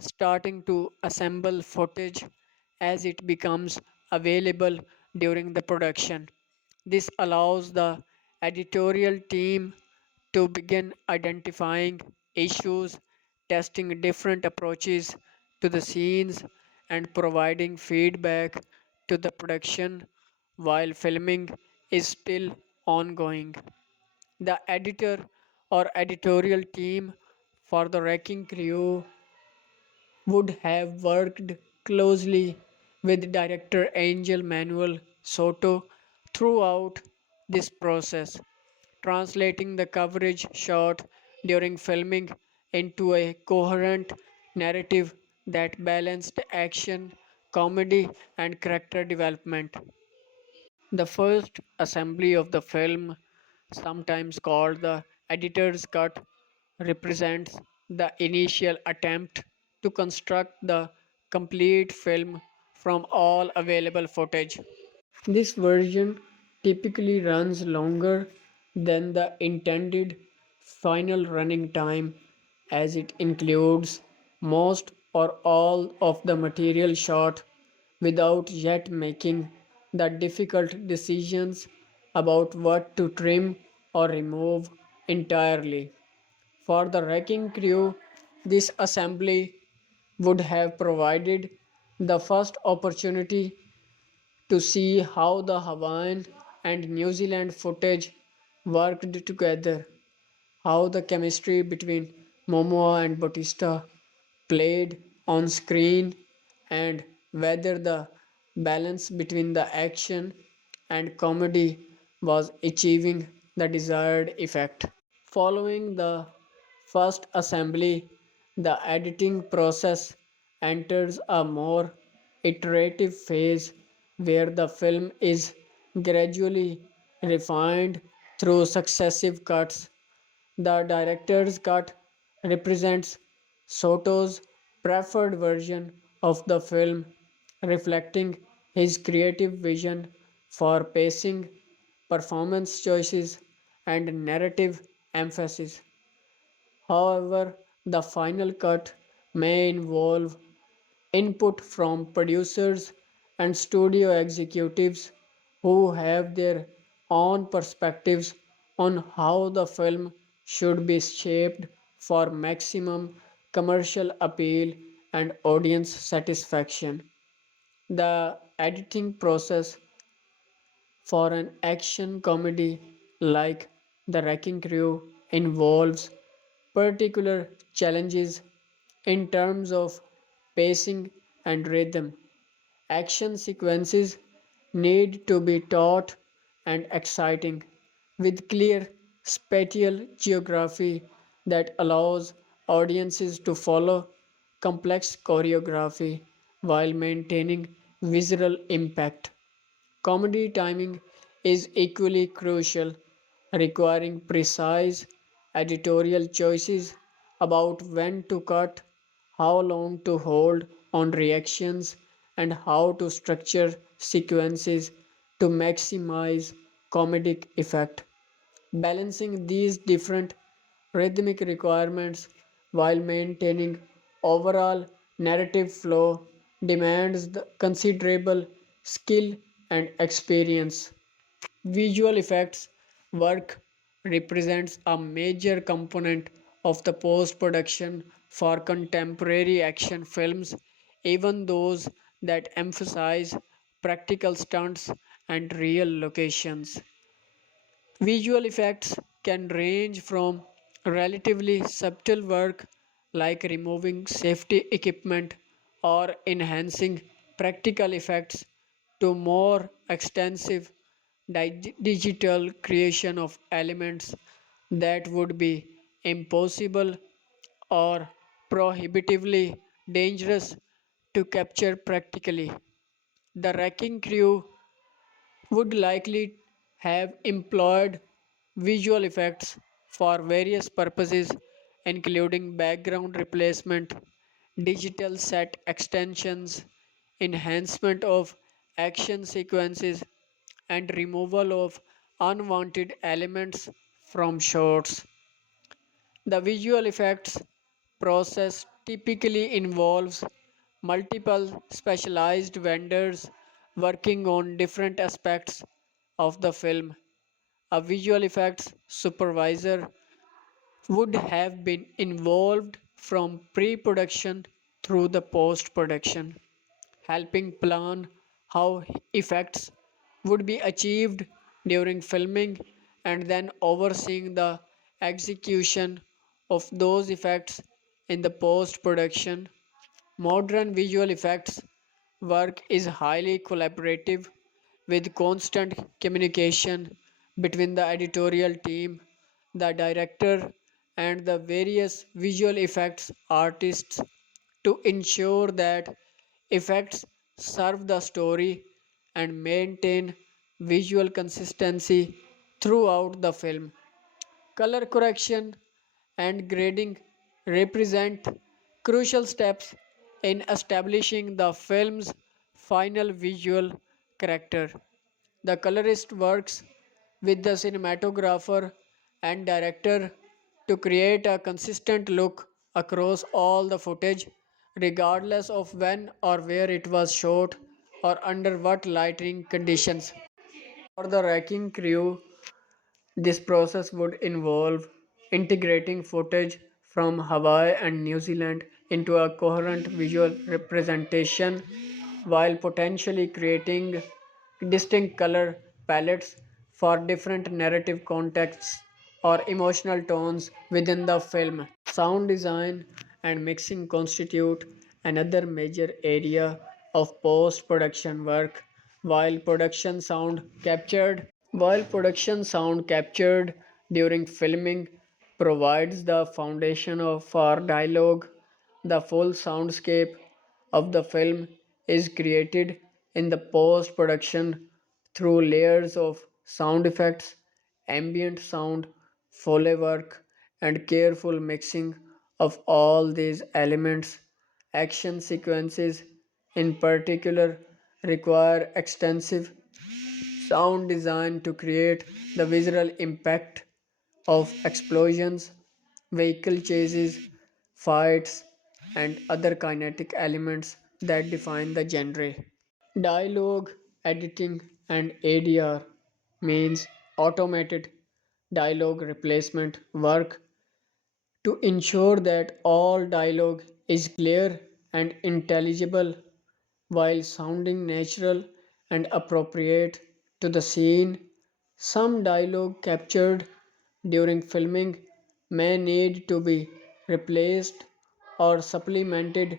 starting to assemble footage as it becomes available during the production. This allows the editorial team to begin identifying issues, testing different approaches to the scenes, and providing feedback to the production while filming is still ongoing. The editor or editorial team for the wrecking crew would have worked closely with director Angel Manuel Soto throughout this process, translating the coverage shot during filming into a coherent narrative that balanced action, comedy, and character development. The first assembly of the film, sometimes called the editor's cut, represents the initial attempt to construct the complete film from all available footage. This version typically runs longer than the intended final running time, as it includes most or all of the material shot without yet making the difficult decisions about what to trim or remove entirely. For the wrecking crew, this assembly would have provided the first opportunity to see how the Hawaiian and New Zealand footage worked together, how the chemistry between Momoa and Bautista played on screen, and whether the balance between the action and comedy was achieving the desired effect. Following the first assembly, the editing process enters a more iterative phase where the film is gradually refined through successive cuts. The director's cut represents Soto's preferred version of the film, reflecting his creative vision for pacing, performance choices, and narrative emphasis. However, the final cut may involve input from producers and studio executives who have their own perspectives on how the film should be shaped for maximum commercial appeal and audience satisfaction. The editing process for an action comedy like The Wrecking Crew involves particular challenges in terms of pacing and rhythm. Action sequences need to be taut and exciting, with clear spatial geography that allows audiences to follow complex choreography while maintaining visual impact. Comedy timing is equally crucial, requiring precise editorial choices about when to cut, how long to hold on reactions, and how to structure sequences to maximize comedic effect. Balancing these different rhythmic requirements while maintaining overall narrative flow demands the considerable skill and experience. Visual effects work represents a major component of the post production for contemporary action films, even those that emphasize practical stunts and real locations. Visual effects can range from relatively subtle work like removing safety equipment or enhancing practical effects to more extensive digital creation of elements that would be impossible or prohibitively dangerous to capture practically. The wrecking crew would likely have employed visual effects for various purposes, including background replacement, digital set extensions, enhancement of action sequences, and removal of unwanted elements from shots. The visual effects process typically involves multiple specialized vendors working on different aspects of the film. A visual effects supervisor would have been involved from pre production through the post production, helping plan how effects would be achieved during filming and then overseeing the execution of those effects in the post production. Modern visual effects work is highly collaborative with constant communication between the editorial team, the director, and the various visual effects artists to ensure that effects serve the story and maintain visual consistency throughout the film. Color correction and grading represent crucial steps in establishing the film's final visual character. The colorist works with the cinematographer and director to create a consistent look across all the footage, regardless of when or where it was shot or under what lighting conditions. For the wrecking crew, this process would involve integrating footage from Hawaii and New Zealand into a coherent visual representation while potentially creating distinct color palettes for different narrative contexts or emotional tones within the film. Sound design and mixing constitute another major area of post production work, while production sound captured during filming provides the foundation for dialogue. The full soundscape of the film is created in the post production through layers of sound effects, ambient sound, Foley work, and careful mixing of all these elements. Action sequences, in particular, require extensive sound design to create the visual impact of explosions, vehicle chases, fights, and other kinetic elements that define the genre. Dialogue editing and ADR means automated dialogue replacement work to ensure that all dialogue is clear and intelligible while sounding natural and appropriate to the scene. Some dialogue captured during filming may need to be replaced or supplemented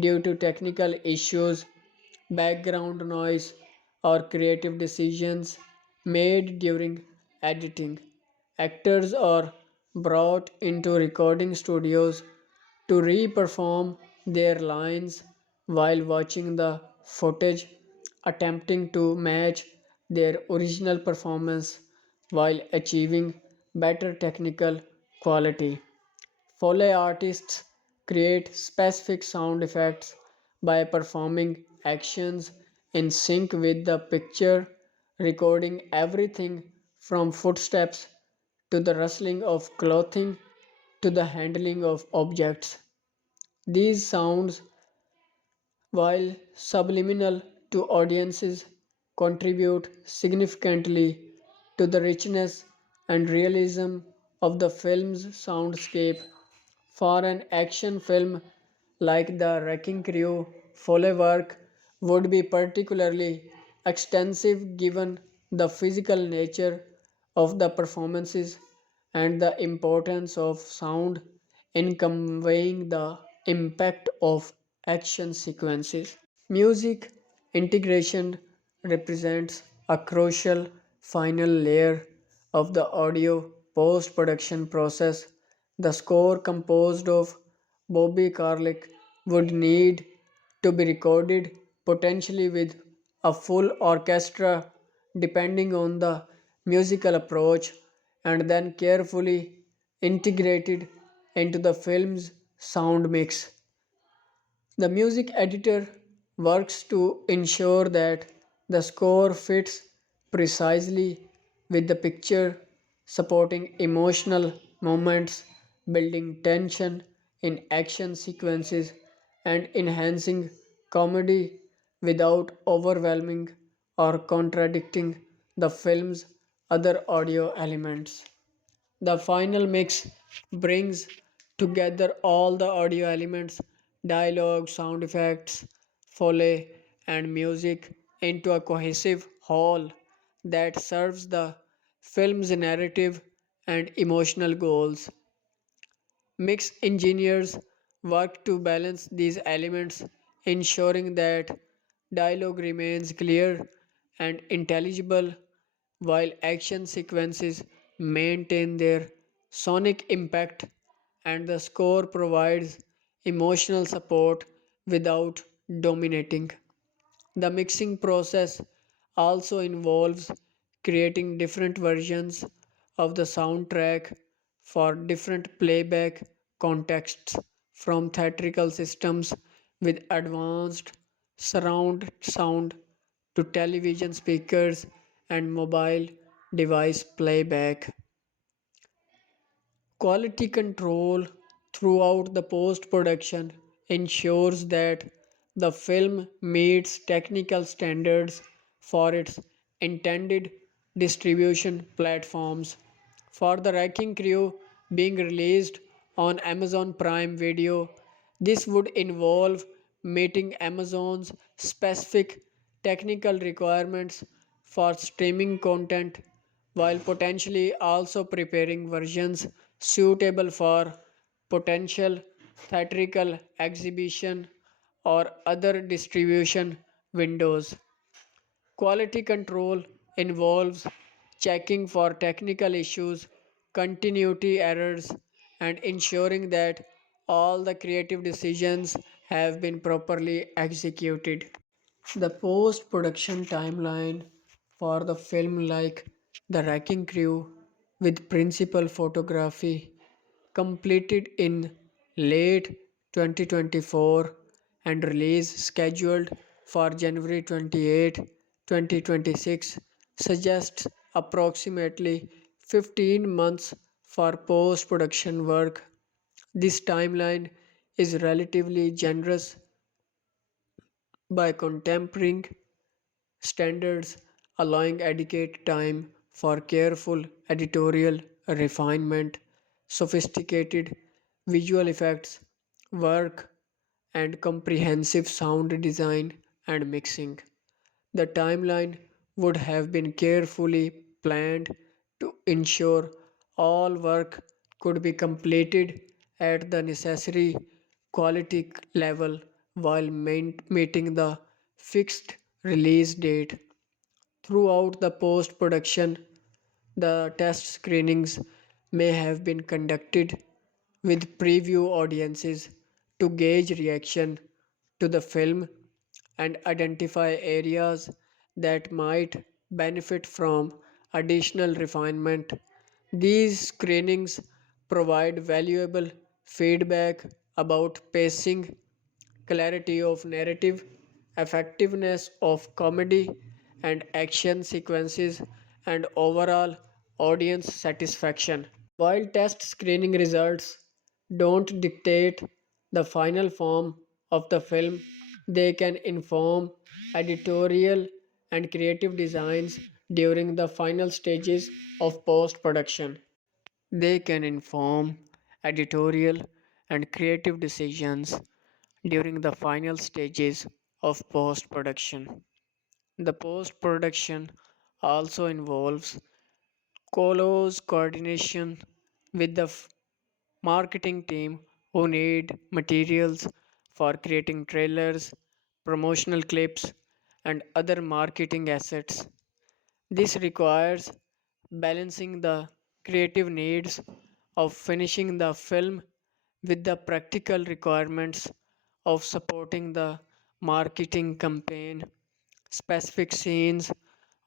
due to technical issues, background noise, or creative decisions made during editing. Actors are brought into recording studios to re-perform their lines while watching the footage, attempting to match their original performance while achieving better technical quality. Foley artists create specific sound effects by performing actions in sync with the picture, recording everything from footsteps to the rustling of clothing to the handling of objects. These sounds, while subliminal to audiences, contribute significantly to the richness and realism of the film's soundscape. For an action film like The Wrecking Crew, Foley work would be particularly extensive given the physical nature of the performances and the importance of sound in conveying the impact of action sequences. Music integration represents a crucial final layer of the audio post production process. The score, composed of Bobby Carlick, would need to be recorded potentially with a full orchestra depending on the musical approach and then carefully integrated into the film's sound mix. The music editor works to ensure that the score fits precisely with the picture, supporting emotional moments, building tension in action sequences, and enhancing comedy without overwhelming or contradicting the film's other audio elements. The final mix brings together all the audio elements, dialogue, sound effects, foley, and music into a cohesive whole that serves the film's narrative and emotional goals. Mix engineers work to balance these elements, ensuring that dialogue remains clear and intelligible while action sequences maintain their sonic impact and the score provides emotional support without dominating. The mixing process also involves creating different versions of the soundtrack for different playback contexts, from theatrical systems with advanced surround sound to television speakers and mobile device playback. Quality control throughout the post production ensures that the film meets technical standards for its intended distribution platforms. For the Wrecking Crew being released on Amazon Prime Video, this would involve meeting Amazon's specific technical requirements for streaming content while potentially also preparing versions suitable for potential theatrical exhibition or other distribution windows. Quality control involves checking for technical issues, continuity errors, and ensuring that all the creative decisions have been properly executed. The post production timeline for the film, like The Wrecking Crew, with principal photography completed in late 2024 and release scheduled for January 28, 2026, suggests approximately 15 months for post production work. This timeline is relatively generous by contemporary standards, allowing adequate time for careful editorial refinement, sophisticated visual effects work, and comprehensive sound design and mixing. The timeline would have been carefully planned to ensure all work could be completed at the necessary quality level while meeting the fixed release date. Throughout the post production, the test screenings may have been conducted with preview audiences to gauge reaction to the film and identify areas that might benefit from additional refinement. These screenings provide valuable feedback about pacing, clarity of narrative, effectiveness of comedy and action sequences, and overall audience satisfaction. While test screening results don't dictate the final form of the film, they can inform editorial and creative designs during the final stages of post production. They can inform editorial and creative decisions during the final stages of post production. The post production also involves close coordination with the marketing team who need materials for creating trailers, promotional clips, and other marketing assets. This requires balancing the creative needs of finishing the film with the practical requirements of supporting the marketing campaign. Specific scenes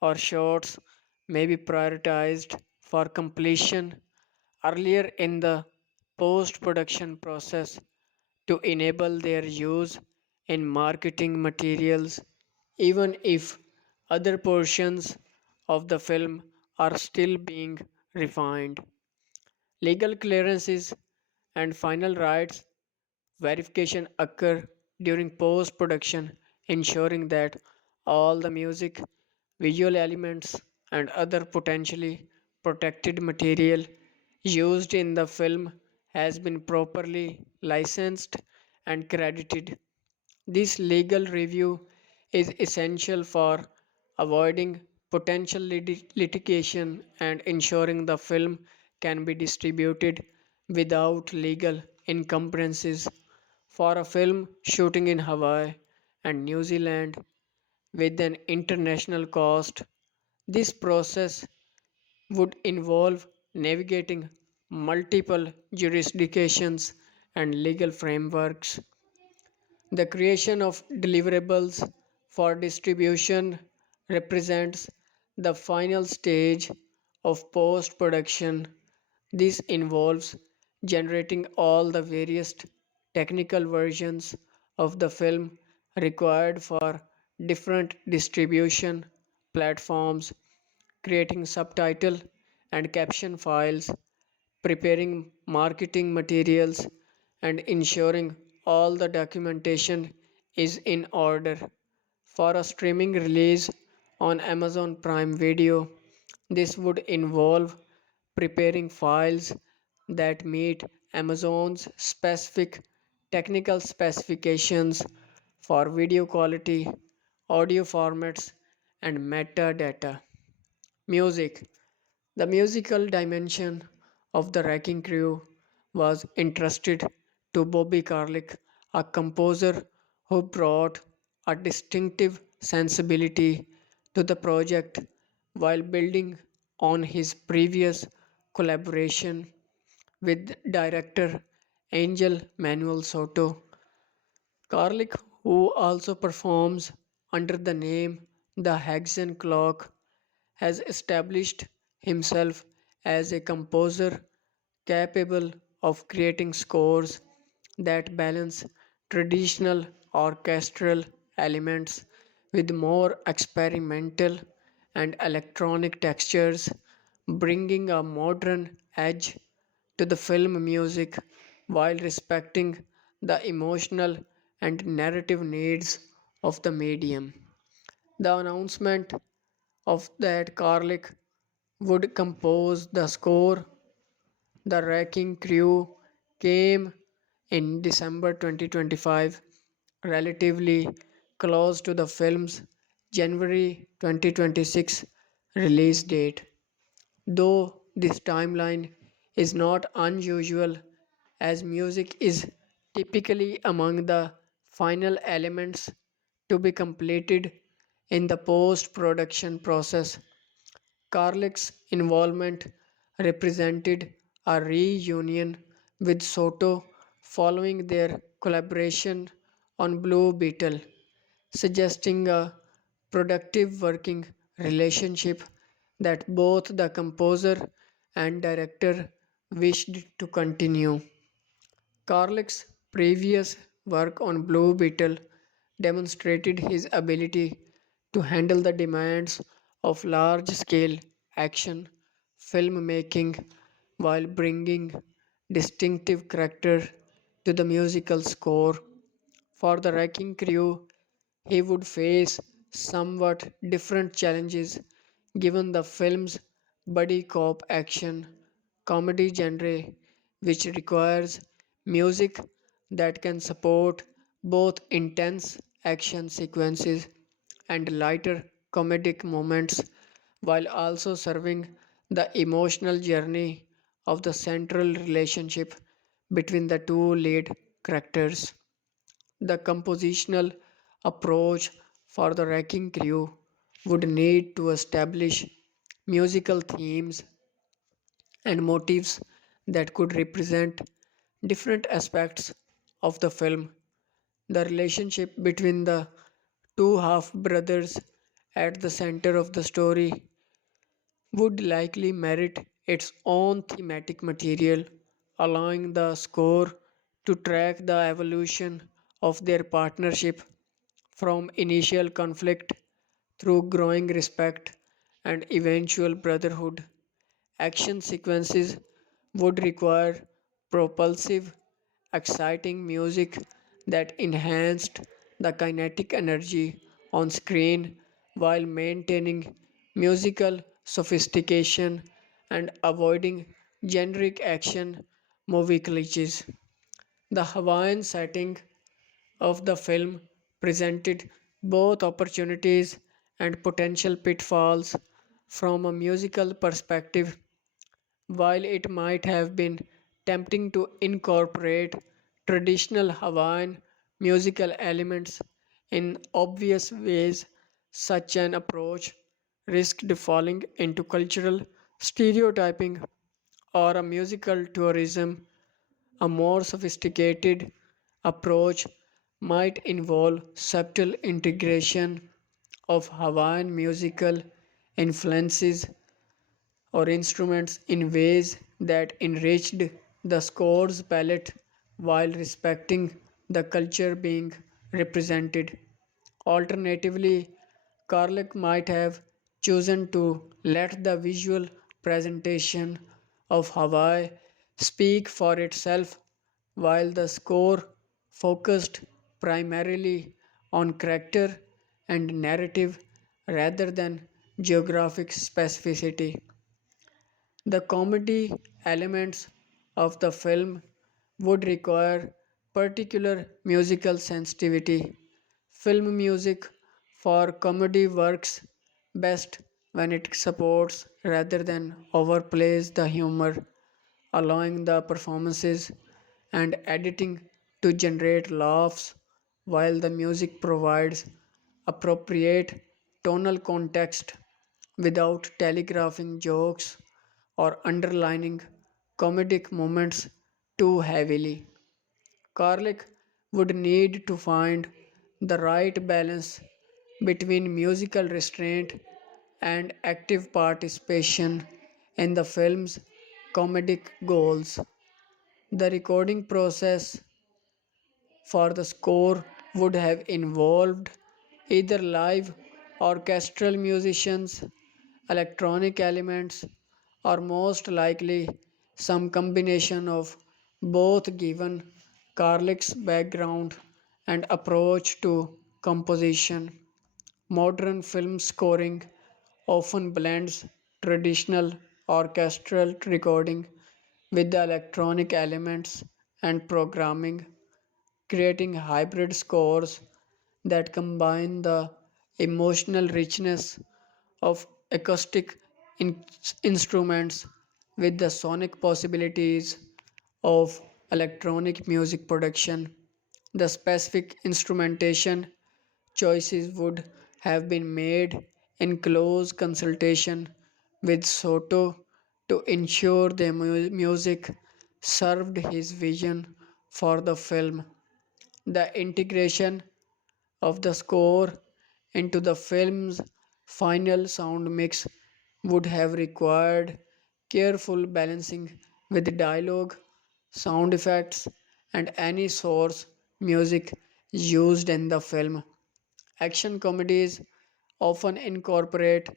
or shots may be prioritized for completion earlier in the post production process to enable their use in marketing materials, even if other portions of the film are still being refined. Legal clearances and final rights verification occur during post production, ensuring that all the music, visual elements, and other potentially protected material used in the film has been properly licensed and credited. This legal review is essential for avoiding potential litigation and ensuring the film can be distributed without legal encumbrances. For a film shooting in Hawaii and New Zealand with an international cost, this process would involve navigating multiple jurisdictions and legal frameworks. The creation of deliverables for distribution represents the final stage of post production. This involves generating all the various technical versions of the film required for different distribution platforms, creating subtitle and caption files, preparing marketing materials, and ensuring all the documentation is in order for a streaming release on Amazon Prime Video. This would involve preparing files that meet Amazon's specific technical specifications for video quality, audio formats, and metadata. Music. The musical dimension of the Wrecking Crew was entrusted to Bobby Carlick, a composer who brought a distinctive sensibility to the project while building on his previous collaboration with director Angel Manuel Soto. Carlick, who also performs under the name The Hexen Clock, has established himself as a composer capable of creating scores that balance traditional orchestral elements with more experimental and electronic textures, bringing a modern edge to the film music while respecting the emotional and narrative needs of the medium. The announcement of that Carlick would compose the score, The Wrecking Crew, came in December 2025, relatively close to the film's January 2026 release date. Though this timeline is not unusual, as music is typically among the final elements to be completed in the post production process. Carlick's involvement represented a reunion with Soto following their collaboration on Blue Beetle, suggesting a productive working relationship that both the composer and director wished to continue. Carlick's previous work on Blue Beetle demonstrated his ability to handle the demands of large scale action filmmaking while bringing distinctive character to the musical score. For the Wrecking Crew, he would face somewhat different challenges given the film's buddy cop action comedy genre, which requires music that can support both intense action sequences and lighter comedic moments while also serving the emotional journey of the central relationship between the two lead characters. The compositional approach for the Wrecking Crew would need to establish musical themes and motifs that could represent different aspects of the film. The relationship between the two half brothers at the center of the story would likely merit its own thematic material, allowing the score to track the evolution of their partnership from initial conflict through growing respect and eventual brotherhood. Action sequences would require propulsive, exciting music that enhanced the kinetic energy on screen while maintaining musical sophistication and avoiding generic action movie cliches. The Hawaiian setting of the film presented both opportunities and potential pitfalls from a musical perspective. While it might have been tempting to incorporate traditional Hawaiian musical elements in obvious ways, such an approach risked falling into cultural stereotyping or a musical tourism. A more sophisticated approach might involve subtle integration of Hawaiian musical influences or instruments in ways that enriched the score's palette while respecting the culture being represented. Alternatively, Carlick might have chosen to let the visual presentation of Hawaii speak for itself while the score focused primarily on character and narrative rather than geographic specificity. The comedy elements of the film would require particular musical sensitivity. Film music for comedy works best when it supports rather than overplays the humor, allowing the performances and editing to generate laughs while the music provides appropriate tonal context without telegraphing jokes or underlining comedic moments too heavily. Carlick would need to find the right balance between musical restraint and active participation in the film's comedic goals. The recording process for the score would have involved either live orchestral musicians, electronic elements, or most likely some combination of both given Carlick's background and approach to composition. Modern film scoring often blends traditional orchestral recording with the electronic elements and programming, creating hybrid scores that combine the emotional richness of acoustic instruments with the sonic possibilities of electronic music production. The specific instrumentation choices would have been made in close consultation with Soto to ensure the music served his vision for the film. The integration of the score into the film's final sound mix would have required careful balancing with dialogue, sound effects, and any source music used in the film. Action comedies often incorporate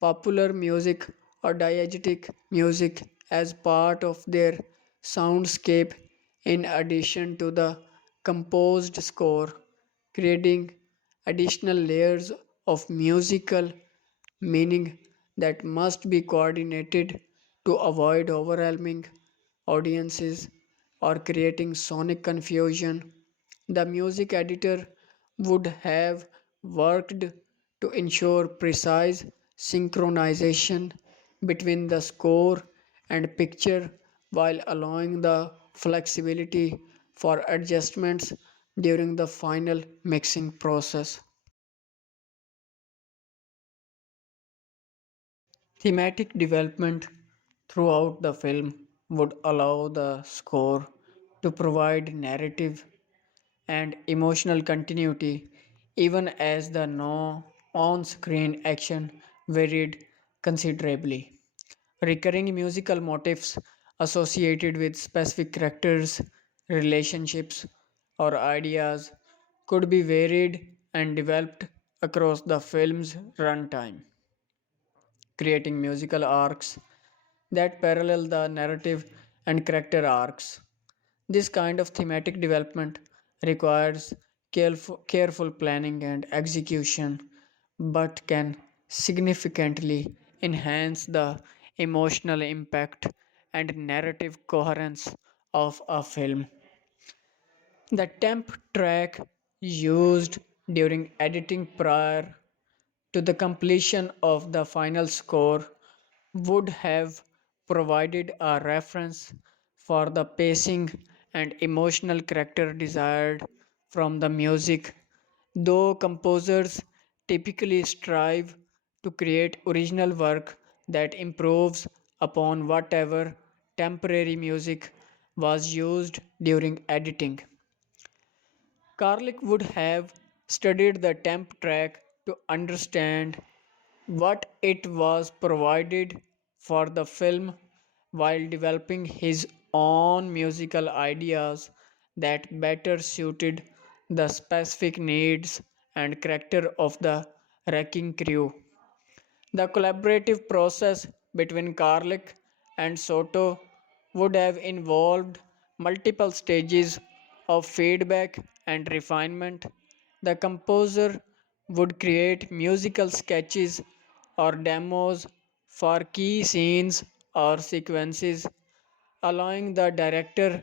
popular music or diegetic music as part of their soundscape in addition to the composed score, creating additional layers of musical meaning that must be coordinated to avoid overwhelming audiences or creating sonic confusion. The music editor would have worked to ensure precise synchronization between the score and picture while allowing the flexibility for adjustments during the final mixing process. Thematic development throughout the film would allow the score to provide narrative and emotional continuity even as the no on-screen action varied considerably. Recurring musical motifs associated with specific characters, relationships, or ideas could be varied and developed across the film's runtime, creating musical arcs that parallel the narrative and character arcs. This kind of thematic development requires careful planning and execution, but can significantly enhance the emotional impact and narrative coherence of a film. The temp track used during editing prior to the completion of the final score would have provided a reference for the pacing and emotional character desired from the music, though composers typically strive to create original work that improves upon whatever temporary music was used during editing. Carlick would have studied the temp track to understand what it was provided for the film while developing his own musical ideas that better suited the specific needs and character of the wrecking crew. The collaborative process between Carlick and Soto would have involved multiple stages of feedback and refinement. The composer would create musical sketches or demos for key scenes or sequences, allowing the director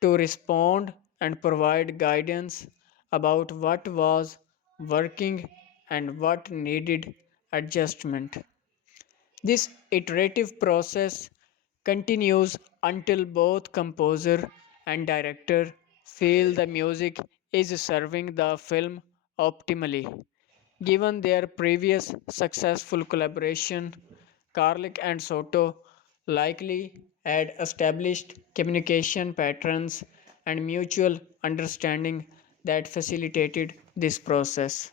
to respond and provide guidance about what was working and what needed adjustment. This iterative process continues until both composer and director feel the music is serving the film optimally. Given their previous successful collaboration, Carlick and Soto likely had established communication patterns and mutual understanding that facilitated this process.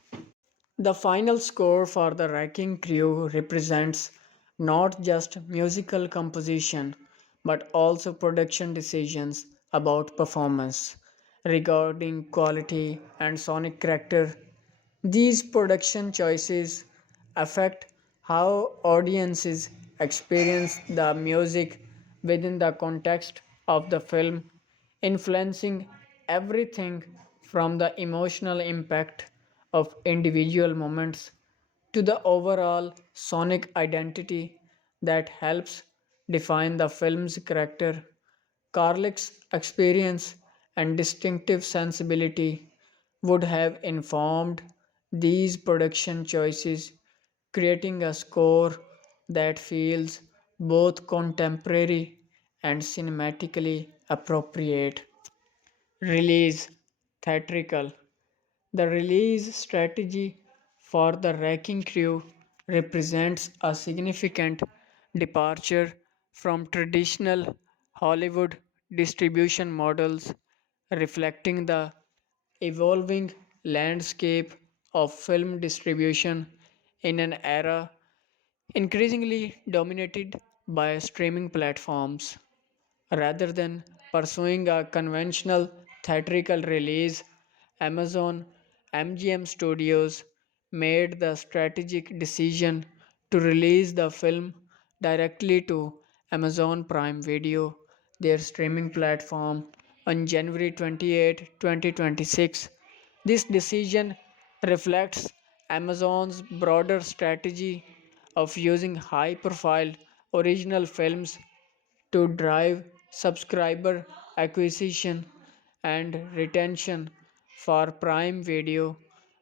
The final score for the Wrecking Crew represents not just musical composition but also production decisions about performance, regarding quality and sonic character. These production choices affect how audiences experience the music within the context of the film, influencing everything from the emotional impact of individual moments to the overall sonic identity that helps define the film's character. Carlick's experience and distinctive sensibility would have informed these production choices, creating a score that feels both contemporary and cinematically appropriate. Release theatrical. The release strategy for the Wrecking Crew represents a significant departure from traditional Hollywood distribution models, reflecting the evolving landscape of film distribution in an era increasingly dominated by streaming platforms. Rather than pursuing a conventional theatrical release, Amazon MGM Studios made the strategic decision to release the film directly to Amazon Prime Video, their streaming platform, on January 28, 2026. This decision reflects Amazon's broader strategy of using high profile original films to drive subscriber acquisition and retention for Prime Video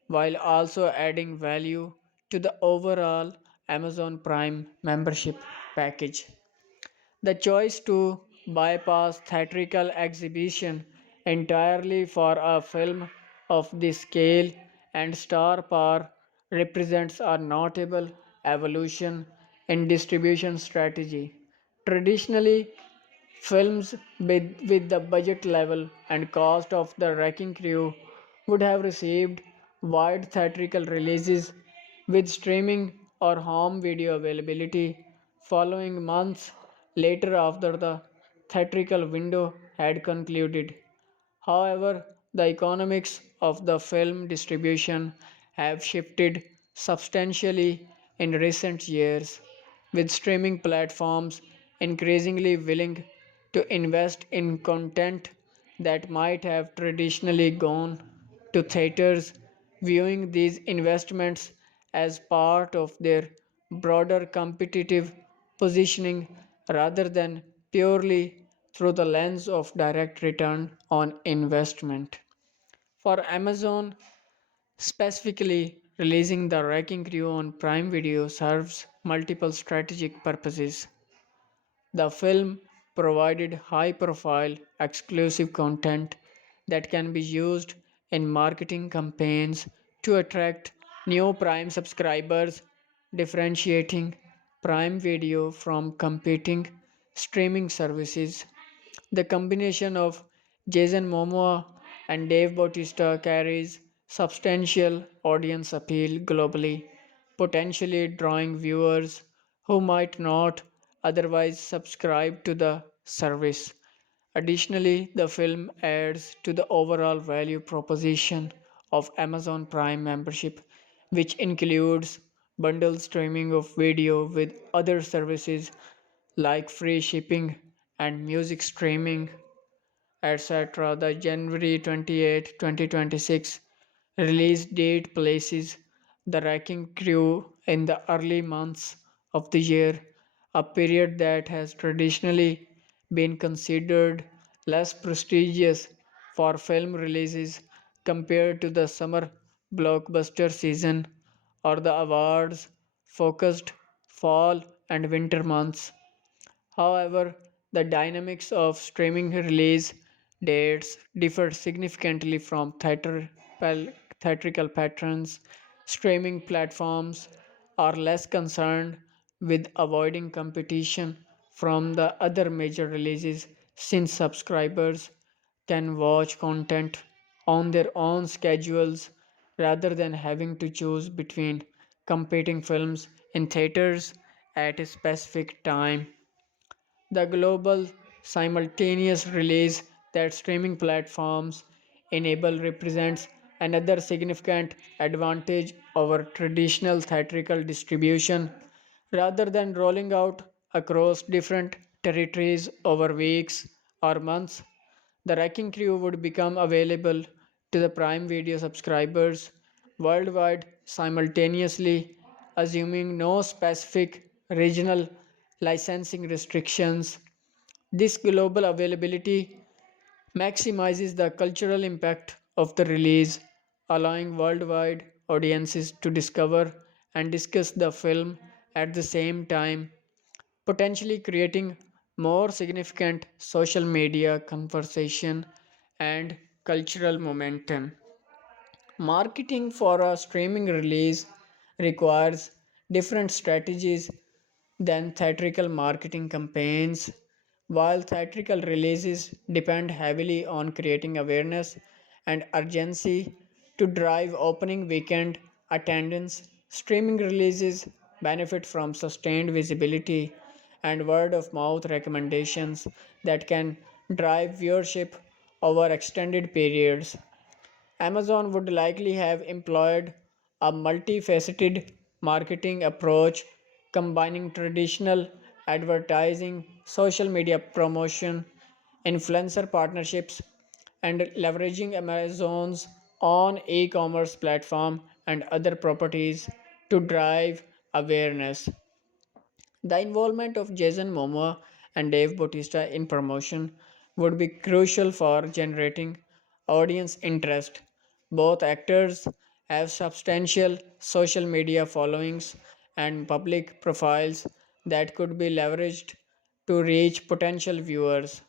while also adding value to the overall Amazon Prime membership package. The choice to bypass theatrical exhibition entirely for a film of this scale and star power represents a notable evolution in distribution strategy. Traditionally, films with the budget level and cost of the Wrecking Crew would have received wide theatrical releases with streaming or home video availability following months later after the theatrical window had concluded. However, the economics of the film distribution have shifted substantially in recent years, with streaming platforms increasingly willing to invest in content that might have traditionally gone to theaters, viewing these investments as part of their broader competitive positioning rather than purely through the lens of direct return on investment. For Amazon, specifically, releasing The Wrecking Crew on Prime Video serves multiple strategic purposes. The film provided high profile, exclusive content that can be used in marketing campaigns to attract new Prime subscribers, differentiating Prime Video from competing streaming services. The combination of Jason Momoa and Dave Bautista carries substantial audience appeal globally, potentially drawing viewers who might not otherwise subscribe to the service. Additionally, the film adds to the overall value proposition of Amazon Prime membership, which includes bundled streaming of video with other services like free shipping and music streaming. etc. The January 28, 2026 release date places The Wrecking Crew in the early months of the year, a period that has traditionally been considered less prestigious for film releases compared to the summer blockbuster season or the awards focused fall and winter months. However, the dynamics of streaming release dates differ significantly from theatrical patterns. Streaming platforms are less concerned with avoiding competition from the other major releases since subscribers can watch content on their own schedules rather than having to choose between competing films in theaters at a specific time. The global simultaneous release that streaming platforms enable represents another significant advantage over traditional theatrical distribution. Rather than rolling out across different territories over weeks or months, the Wrecking Crew would become available to the Prime Video subscribers worldwide simultaneously, assuming no specific regional licensing restrictions. This global availability maximizes the cultural impact of the release, allowing worldwide audiences to discover and discuss the film at the same time, potentially creating more significant social media conversation and cultural momentum. Marketing for a streaming release requires different strategies than theatrical marketing campaigns. While theatrical releases depend heavily on creating awareness and urgency to drive opening weekend attendance, streaming releases benefit from sustained visibility and word of mouth recommendations that can drive viewership over extended periods. Amazon would likely have employed a multifaceted marketing approach combining traditional advertising, social media promotion, influencer partnerships, and leveraging Amazon's own e commerce platform and other properties to drive awareness. The involvement of Jason Momoa and Dave Bautista in promotion would be crucial for generating audience interest. Both actors have substantial social media followings and public profiles that could be leveraged to reach potential viewers.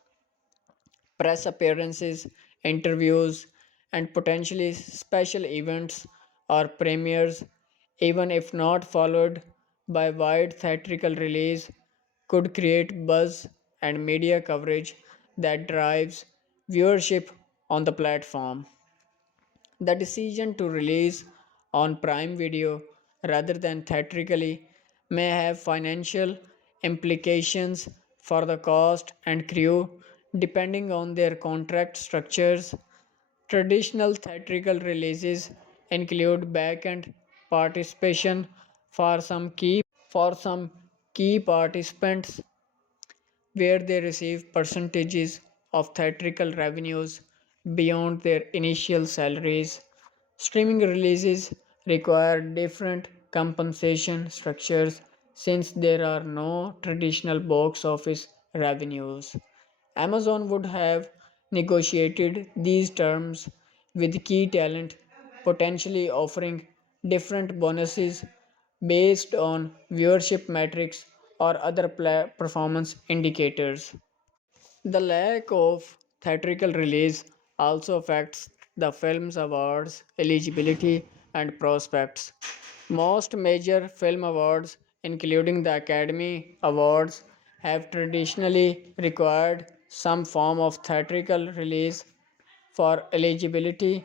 Press appearances, interviews, and potentially special events or premieres, even if not followed by wide theatrical release, could create buzz and media coverage that drives viewership on the platform. The decision to release on Prime Video rather than theatrically may have financial implications for the cast and crew depending on their contract structures. Traditional theatrical releases include back-end participation for some key participants where they receive percentages of theatrical revenues beyond their initial salaries. Streaming releases require different compensation structures since there are no traditional box office revenues. Amazon would have negotiated these terms with key talent, potentially offering different bonuses based on viewership metrics or other performance indicators. The lack of theatrical release also affects the film's awards eligibility and prospects. Most major film awards, including the Academy Awards, have traditionally required some form of theatrical release for eligibility,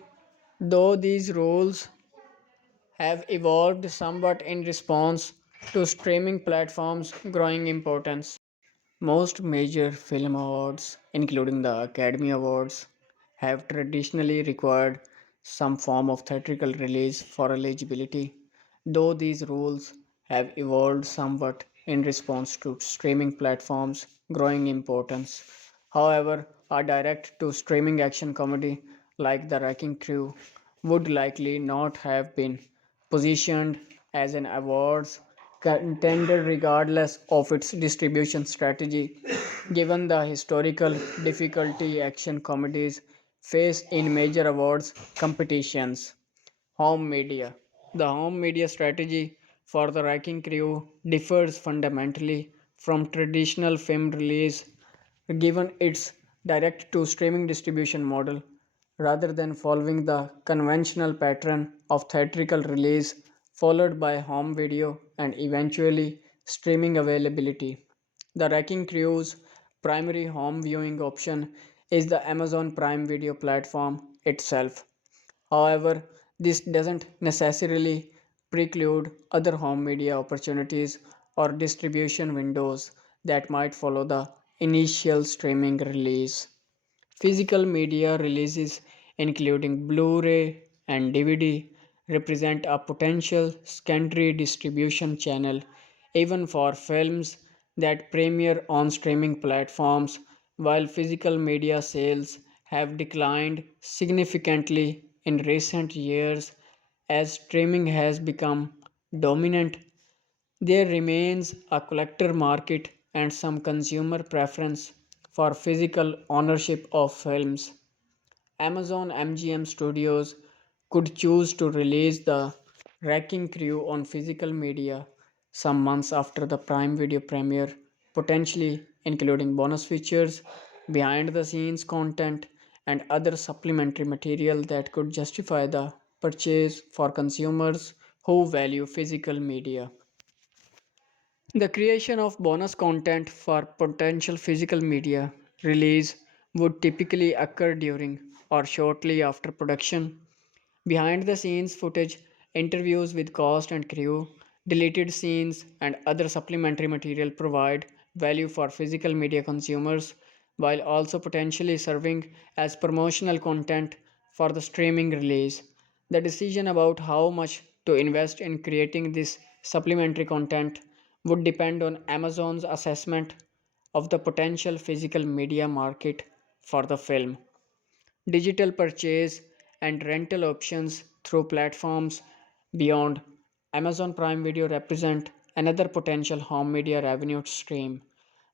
though these rules have evolved somewhat in response to streaming platforms' growing importance. Most major film awards, including the Academy Awards, have traditionally required some form of theatrical release for eligibility, though these rules have evolved somewhat in response to streaming platforms' growing importance. However, a direct to streaming action comedy like The Wrecking Crew would likely not have been positioned as an awards contender regardless of its distribution strategy, given the historical difficulty action comedies face in major awards competitions. Home media. The home media strategy for the Wrecking Crew differs fundamentally from traditional film release given its direct to streaming distribution model rather than following the conventional pattern of theatrical release followed by home video and eventually streaming availability. The Wrecking Crew's primary home viewing option is the Amazon Prime Video platform itself. However, this doesn't necessarily preclude other home media opportunities or distribution windows that might follow the initial streaming release. Physical media releases, including Blu ray and DVD, represent a potential secondary distribution channel even for films that premiere on streaming platforms, while physical media sales have declined significantly in recent years as streaming has become dominant. There remains a collector market and some consumer preference for physical ownership of films. Amazon MGM Studios could choose to release the Wrecking Crew on physical media some months after the Prime Video premiere, potentially including bonus features, behind the scenes content, and other supplementary material that could justify the purchase for consumers who value physical media. The creation of bonus content for potential physical media release would typically occur during or shortly after production. Behind the scenes footage, interviews with cast and crew, deleted scenes, and other supplementary material provide value for physical media consumers while also potentially serving as promotional content for the streaming release. The decision about how much to invest in creating this supplementary content would depend on Amazon's assessment of the potential physical media market for the film. Digital purchase and rental options through platforms beyond Amazon Prime Video represent another potential home media revenue stream.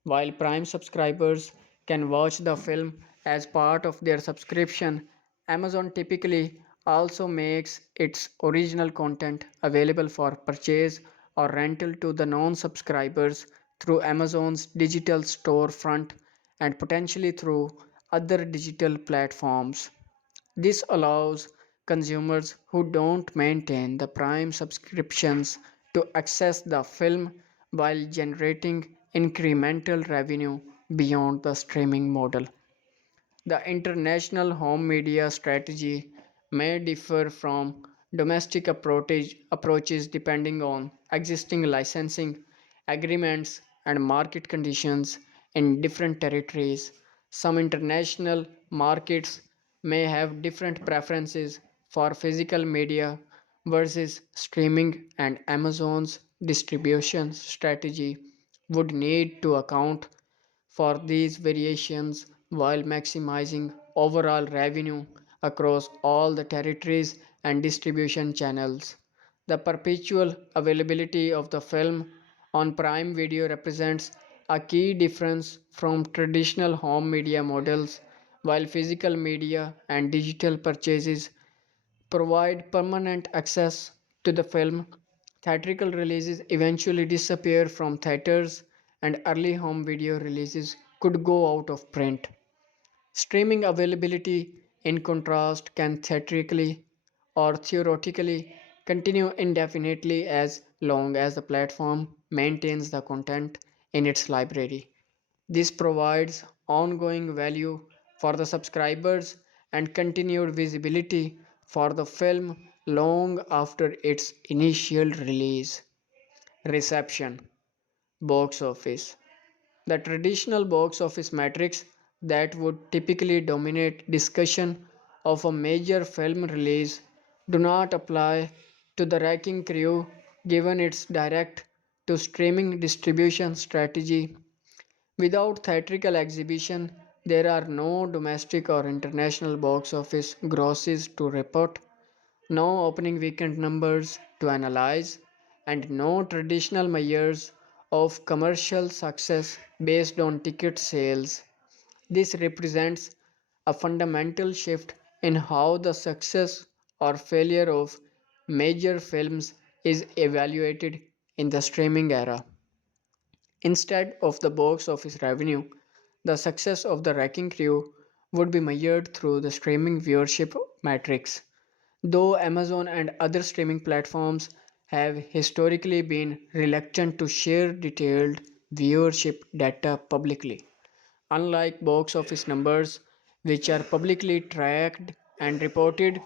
While Prime subscribers can watch the film as part of their subscription, Amazon typically also makes its original content available for purchase or rental to the non subscribers through Amazon's digital storefront and potentially through other digital platforms. This allows consumers who don't maintain the Prime subscriptions to access the film while generating incremental revenue beyond the streaming model. The international home media strategy may differ from approaches depending on existing licensing agreements and market conditions in different territories. Some international markets may have different preferences for physical media versus streaming, and Amazon's distribution strategy would need to account for these variations while maximizing overall revenue across all the territories and distribution channels. The perpetual availability of the film on Prime Video represents a key difference from traditional home media models, while physical media and digital purchases provide permanent access to the film. Theatrical releases eventually disappear from theaters, and early home video releases could go out of print. Streaming availability, in contrast, can theatrically or theoretically continue indefinitely as long as the platform maintains the content in its library. This provides ongoing value for the subscribers and continued visibility for the film long after its initial release. Reception. Box office. The traditional box office metrics that would typically dominate discussion of a major film release do not apply to the Wrecking Crew given its direct to streaming distribution strategy. Without theatrical exhibition, There are no domestic or international box office grosses to report, no opening weekend numbers to analyze, and no traditional measures of commercial success based on ticket sales. This represents a fundamental shift in how the success or failure of major films is evaluated in the streaming era. Instead of the box office revenue, the success of the Wrecking Crew would be measured through the streaming viewership metrics. Though Amazon and other streaming platforms have historically been reluctant to share detailed viewership data publicly. Unlike box office numbers, which are publicly tracked and reported,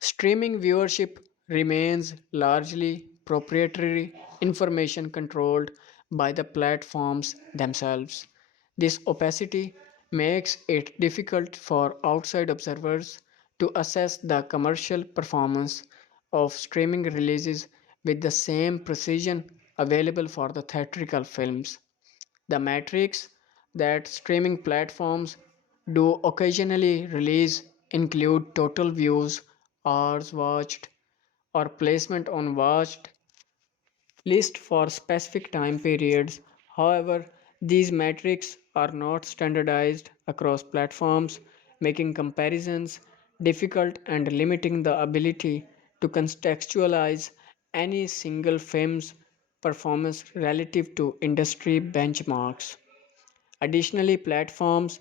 streaming viewership remains largely proprietary information controlled by the platforms themselves. This opacity makes it difficult for outside observers to assess the commercial performance of streaming releases with the same precision available for the theatrical films. The metrics that streaming platforms do occasionally release include total views, hours watched, or placement on watched list for specific time periods. However, these metrics are not standardized across platforms, making comparisons difficult and limiting the ability to contextualize any single film's performance relative to industry benchmarks. Additionally, platforms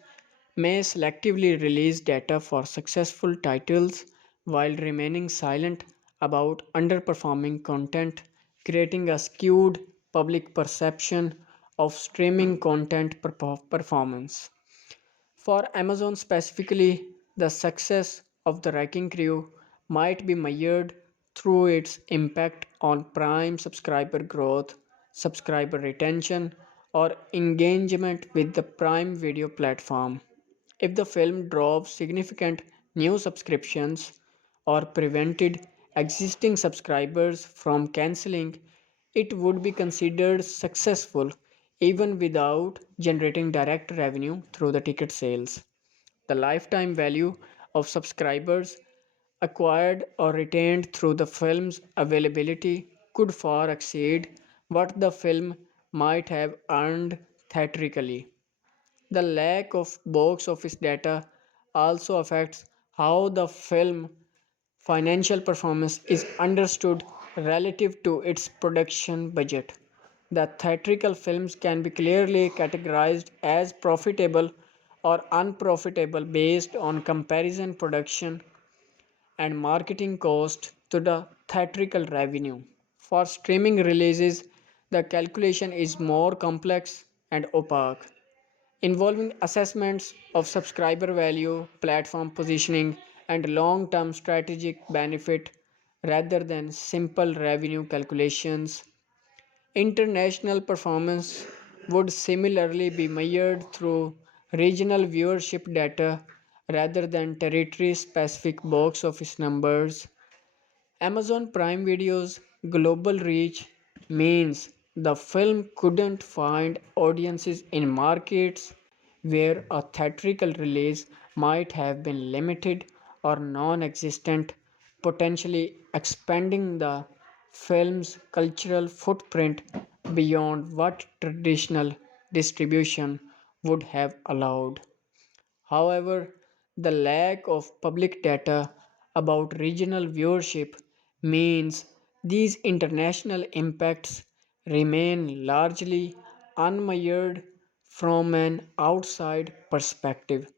may selectively release data for successful titles while remaining silent about underperforming content, creating a skewed public perception of streaming content performance. For Amazon specifically, the success of the Wrecking Crew might be measured through its impact on Prime subscriber growth, subscriber retention, or engagement with the Prime Video platform. If the film drove significant new subscriptions or prevented existing subscribers from canceling, it would be considered successful even without generating direct revenue through the ticket sales. The lifetime value of subscribers acquired or retained through the film's availability could far exceed what the film might have earned theatrically. The lack of box office data also affects how the film financial performance is understood relative to its production budget. The theatrical films can be clearly categorized as profitable or unprofitable based on comparison production and marketing cost to the theatrical revenue. For streaming releases, the calculation is more complex and opaque, involving assessments of subscriber value, platform positioning, and long term strategic benefit rather than simple revenue calculations. International performance would similarly be measured through regional viewership data rather than territory specific box office numbers. Amazon Prime Video's global reach means the film couldn't find audiences in markets where a theatrical release might have been limited or non existent, potentially expanding the film's cultural footprint beyond what traditional distribution would have allowed. However, the lack of public data about regional viewership means these international impacts remain largely unmeasured from an outside perspective.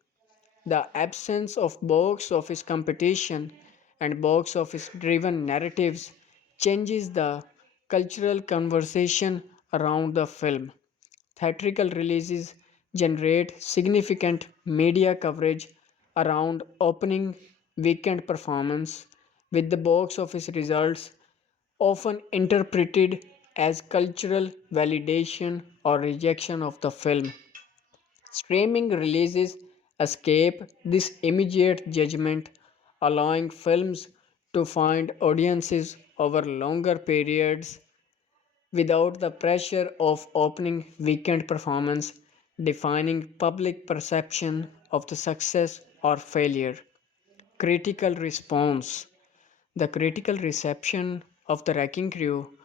The absence of box office competition and box office driven narratives changes the cultural conversation around the film. Theatrical releases generate significant media coverage around opening weekend performance, with the box office results often interpreted as cultural validation or rejection of the film. Streaming releases escape this immediate judgment, allowing films to find audiences over longer periods without the pressure of opening weekend performance. defining public perception of the success or failure. Critical response. The critical reception of the Wrecking Crew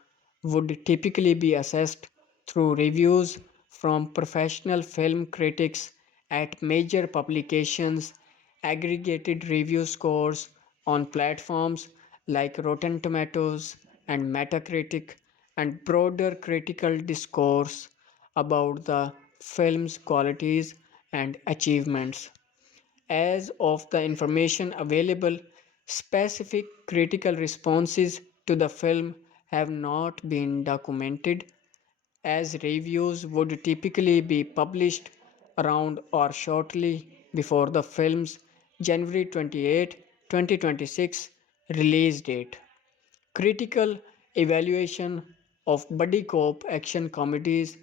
would typically be assessed through reviews from professional film critics at major publications, aggregated review scores on platforms like Rotten Tomatoes and Metacritic, and broader critical discourse about the film's qualities and achievements. As of the information available, specific critical responses to the film have not been documented, as reviews would typically be published around or shortly before the film's January 28, 2026 release date. Critical evaluation of buddy cop action comedies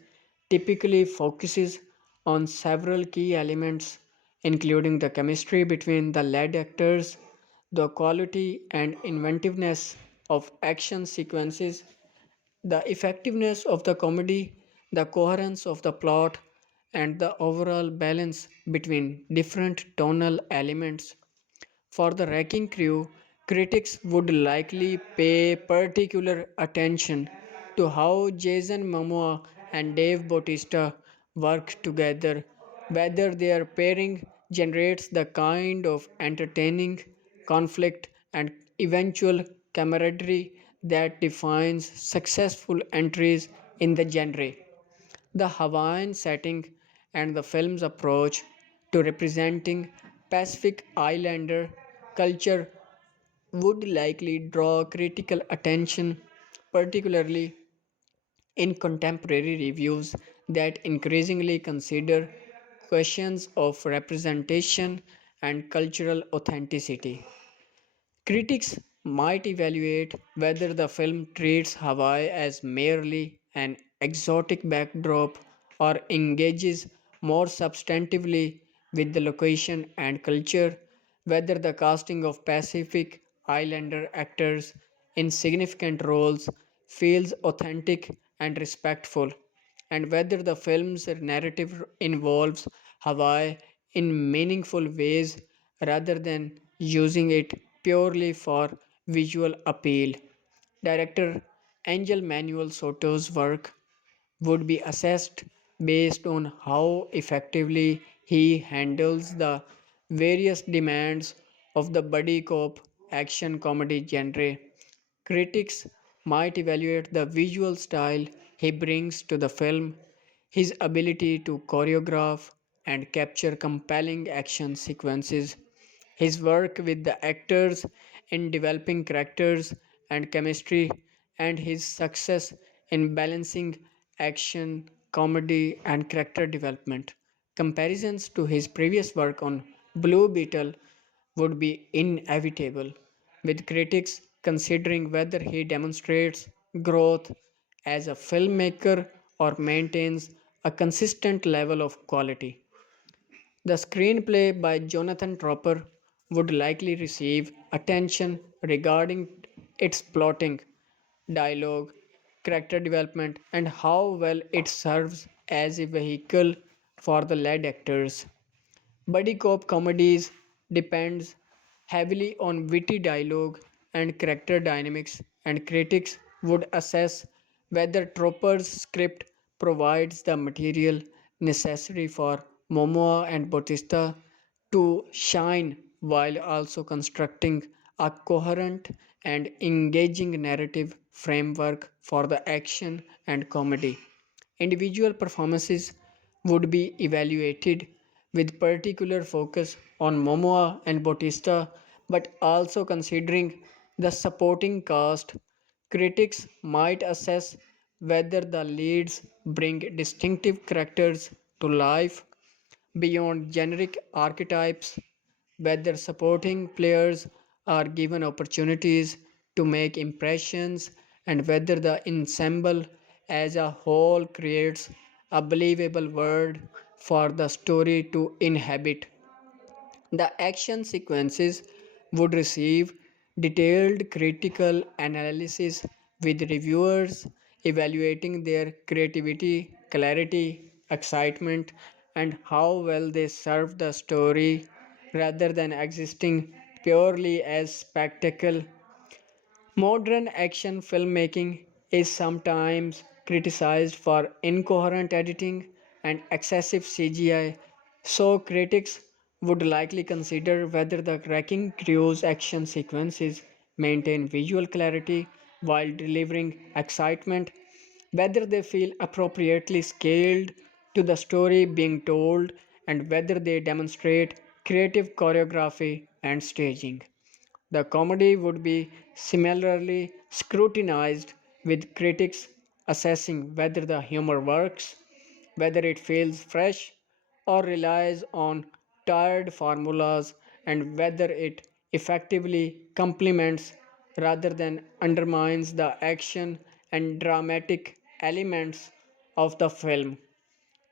typically focuses on several key elements, including the chemistry between the lead actors, the quality and inventiveness of action sequences, the effectiveness of the comedy, the coherence of the plot, and the overall balance between different tonal elements. For the Wrecking Crew, critics would likely pay particular attention to how Jason Momoa and Dave Bautista work together, whether their pairing generates the kind of entertaining conflict and eventual camaraderie that defines successful entries in the genre. The Hawaiian setting and the film's approach to representing Pacific Islander culture would likely draw critical attention, particularly in contemporary reviews that increasingly consider questions of representation and cultural authenticity. Critics might evaluate whether the film treats Hawaii as merely an exotic backdrop or engages more substantively with the location and culture, whether the casting of Pacific Islander actors in significant roles feels authentic and respectful, and whether the film's narrative involves Hawaii in meaningful ways rather than using it purely for visual appeal. Director Angel Manuel Soto's work would be assessed based on how effectively he handles the various demands of the buddy cop action comedy genre. Critics might evaluate the visual style he brings to the film, his ability to choreograph and capture compelling action sequences, his work with the actors in developing characters and chemistry, and his success in balancing action, comedy, and character development. Comparisons to his previous work on Blue Beetle would be inevitable, with critics considering whether he demonstrates growth as a filmmaker or maintains a consistent level of quality. The screenplay by Jonathan Tropper would likely receive attention regarding its plotting, dialogue, character development, and how well it serves as a vehicle for the lead actors. Buddy cop comedies depends heavily on witty dialogue and character dynamics, and critics would assess whether Tropper's script provides the material necessary for Momoa and Bautista to shine while also constructing a coherent and engaging narrative framework for the action and comedy. Individual performances would be evaluated with particular focus on Momoa and Bautista, but also considering the supporting cast. Critics might assess whether the leads bring distinctive characters to life beyond generic archetypes, whether supporting players are given opportunities to make impressions, and whether the ensemble as a whole creates a believable world for the story to inhabit. The action sequences would receive detailed critical analysis, with reviewers evaluating their creativity, clarity, excitement, and how well they serve the story rather than existing purely as spectacle. Modern action filmmaking is sometimes criticized for incoherent editing and excessive CGI, so critics would likely consider whether the wrecking crew's action sequences maintain visual clarity while delivering excitement, whether they feel appropriately scaled to the story being told, and whether they demonstrate creative choreography and staging. The comedy would be similarly scrutinized, with critics assessing whether the humor works, whether it feels fresh or relies on tired formulas, and whether it effectively complements rather than undermines the action and dramatic elements of the film.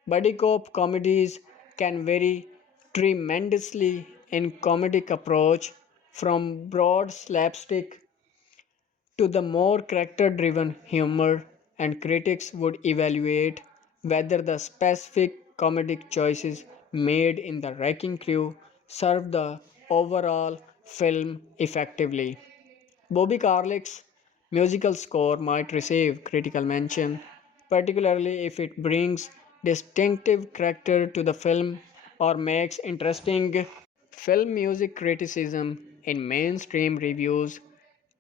Buddy cop comedies can vary tremendously in comedic approach, from broad slapstick to the more character driven humor, and critics would evaluate whether the specific comedic choices made in the wrecking crew serve the overall film effectively. Bobby Carlick's musical score might receive critical mention, particularly if it brings distinctive character to the film or makes interesting. Film music criticism in mainstream reviews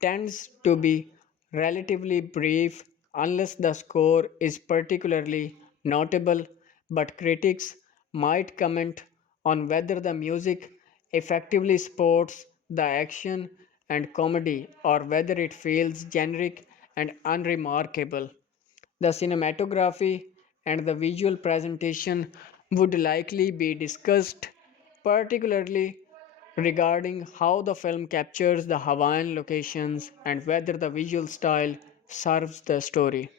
tends to be relatively brief unless the score is particularly notable, but critics might comment on whether the music effectively supports the action and comedy or whether it feels generic and unremarkable. The cinematography and the visual presentation would likely be discussed, particularly regarding how the film captures the Hawaiian locations and whether the visual style serves the story.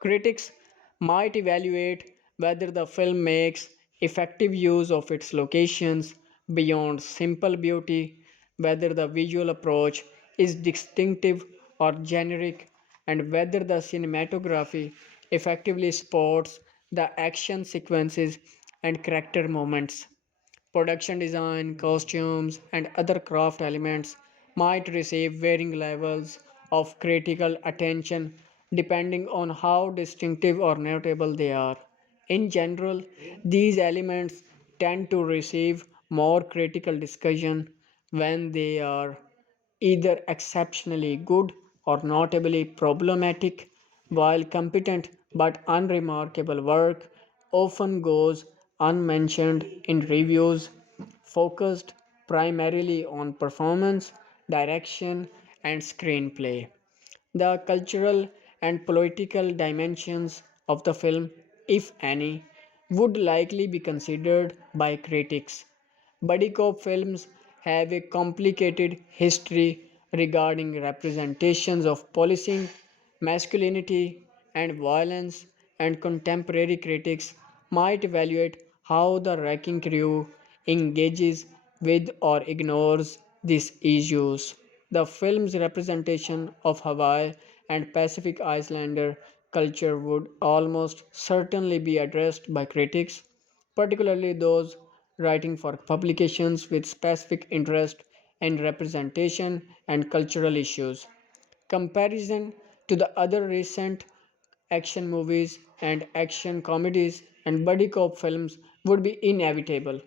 Critics might evaluate whether the film makes effective use of its locations beyond simple beauty, whether the visual approach is distinctive or generic, and whether the cinematography effectively supports the action sequences and character moments. Production design, costumes, and other craft elements might receive varying levels of critical attention depending on how distinctive or notable they are. In general, these elements tend to receive more critical discussion when they are either exceptionally good or notably problematic, while competent but unremarkable work often goes unmentioned in reviews focused primarily on performance, direction, and screenplay. The cultural and political dimensions of the film, if any, would likely be considered by critics. Buddy cop films have a complicated history regarding representations of policing, masculinity, and violence, and contemporary critics might evaluate how the wrecking crew engages with or ignores these issues. The film's representation of Hawaii and Pacific Islander culture would almost certainly be addressed by critics, particularly those writing for publications with specific interest in representation and cultural issues. Comparison to the other recent action movies and action comedies and buddy cop films would be inevitable,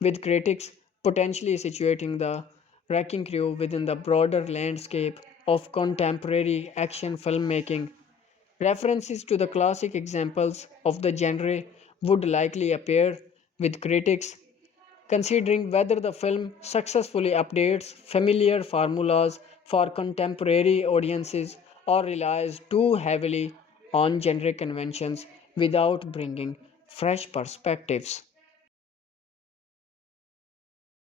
with critics potentially situating the Wrecking Crew within the broader landscape of contemporary action filmmaking. References to the classic examples of the genre would likely appear, with critics considering whether the film successfully updates familiar formulas for contemporary audiences or relies too heavily on generic conventions without bringing fresh perspectives.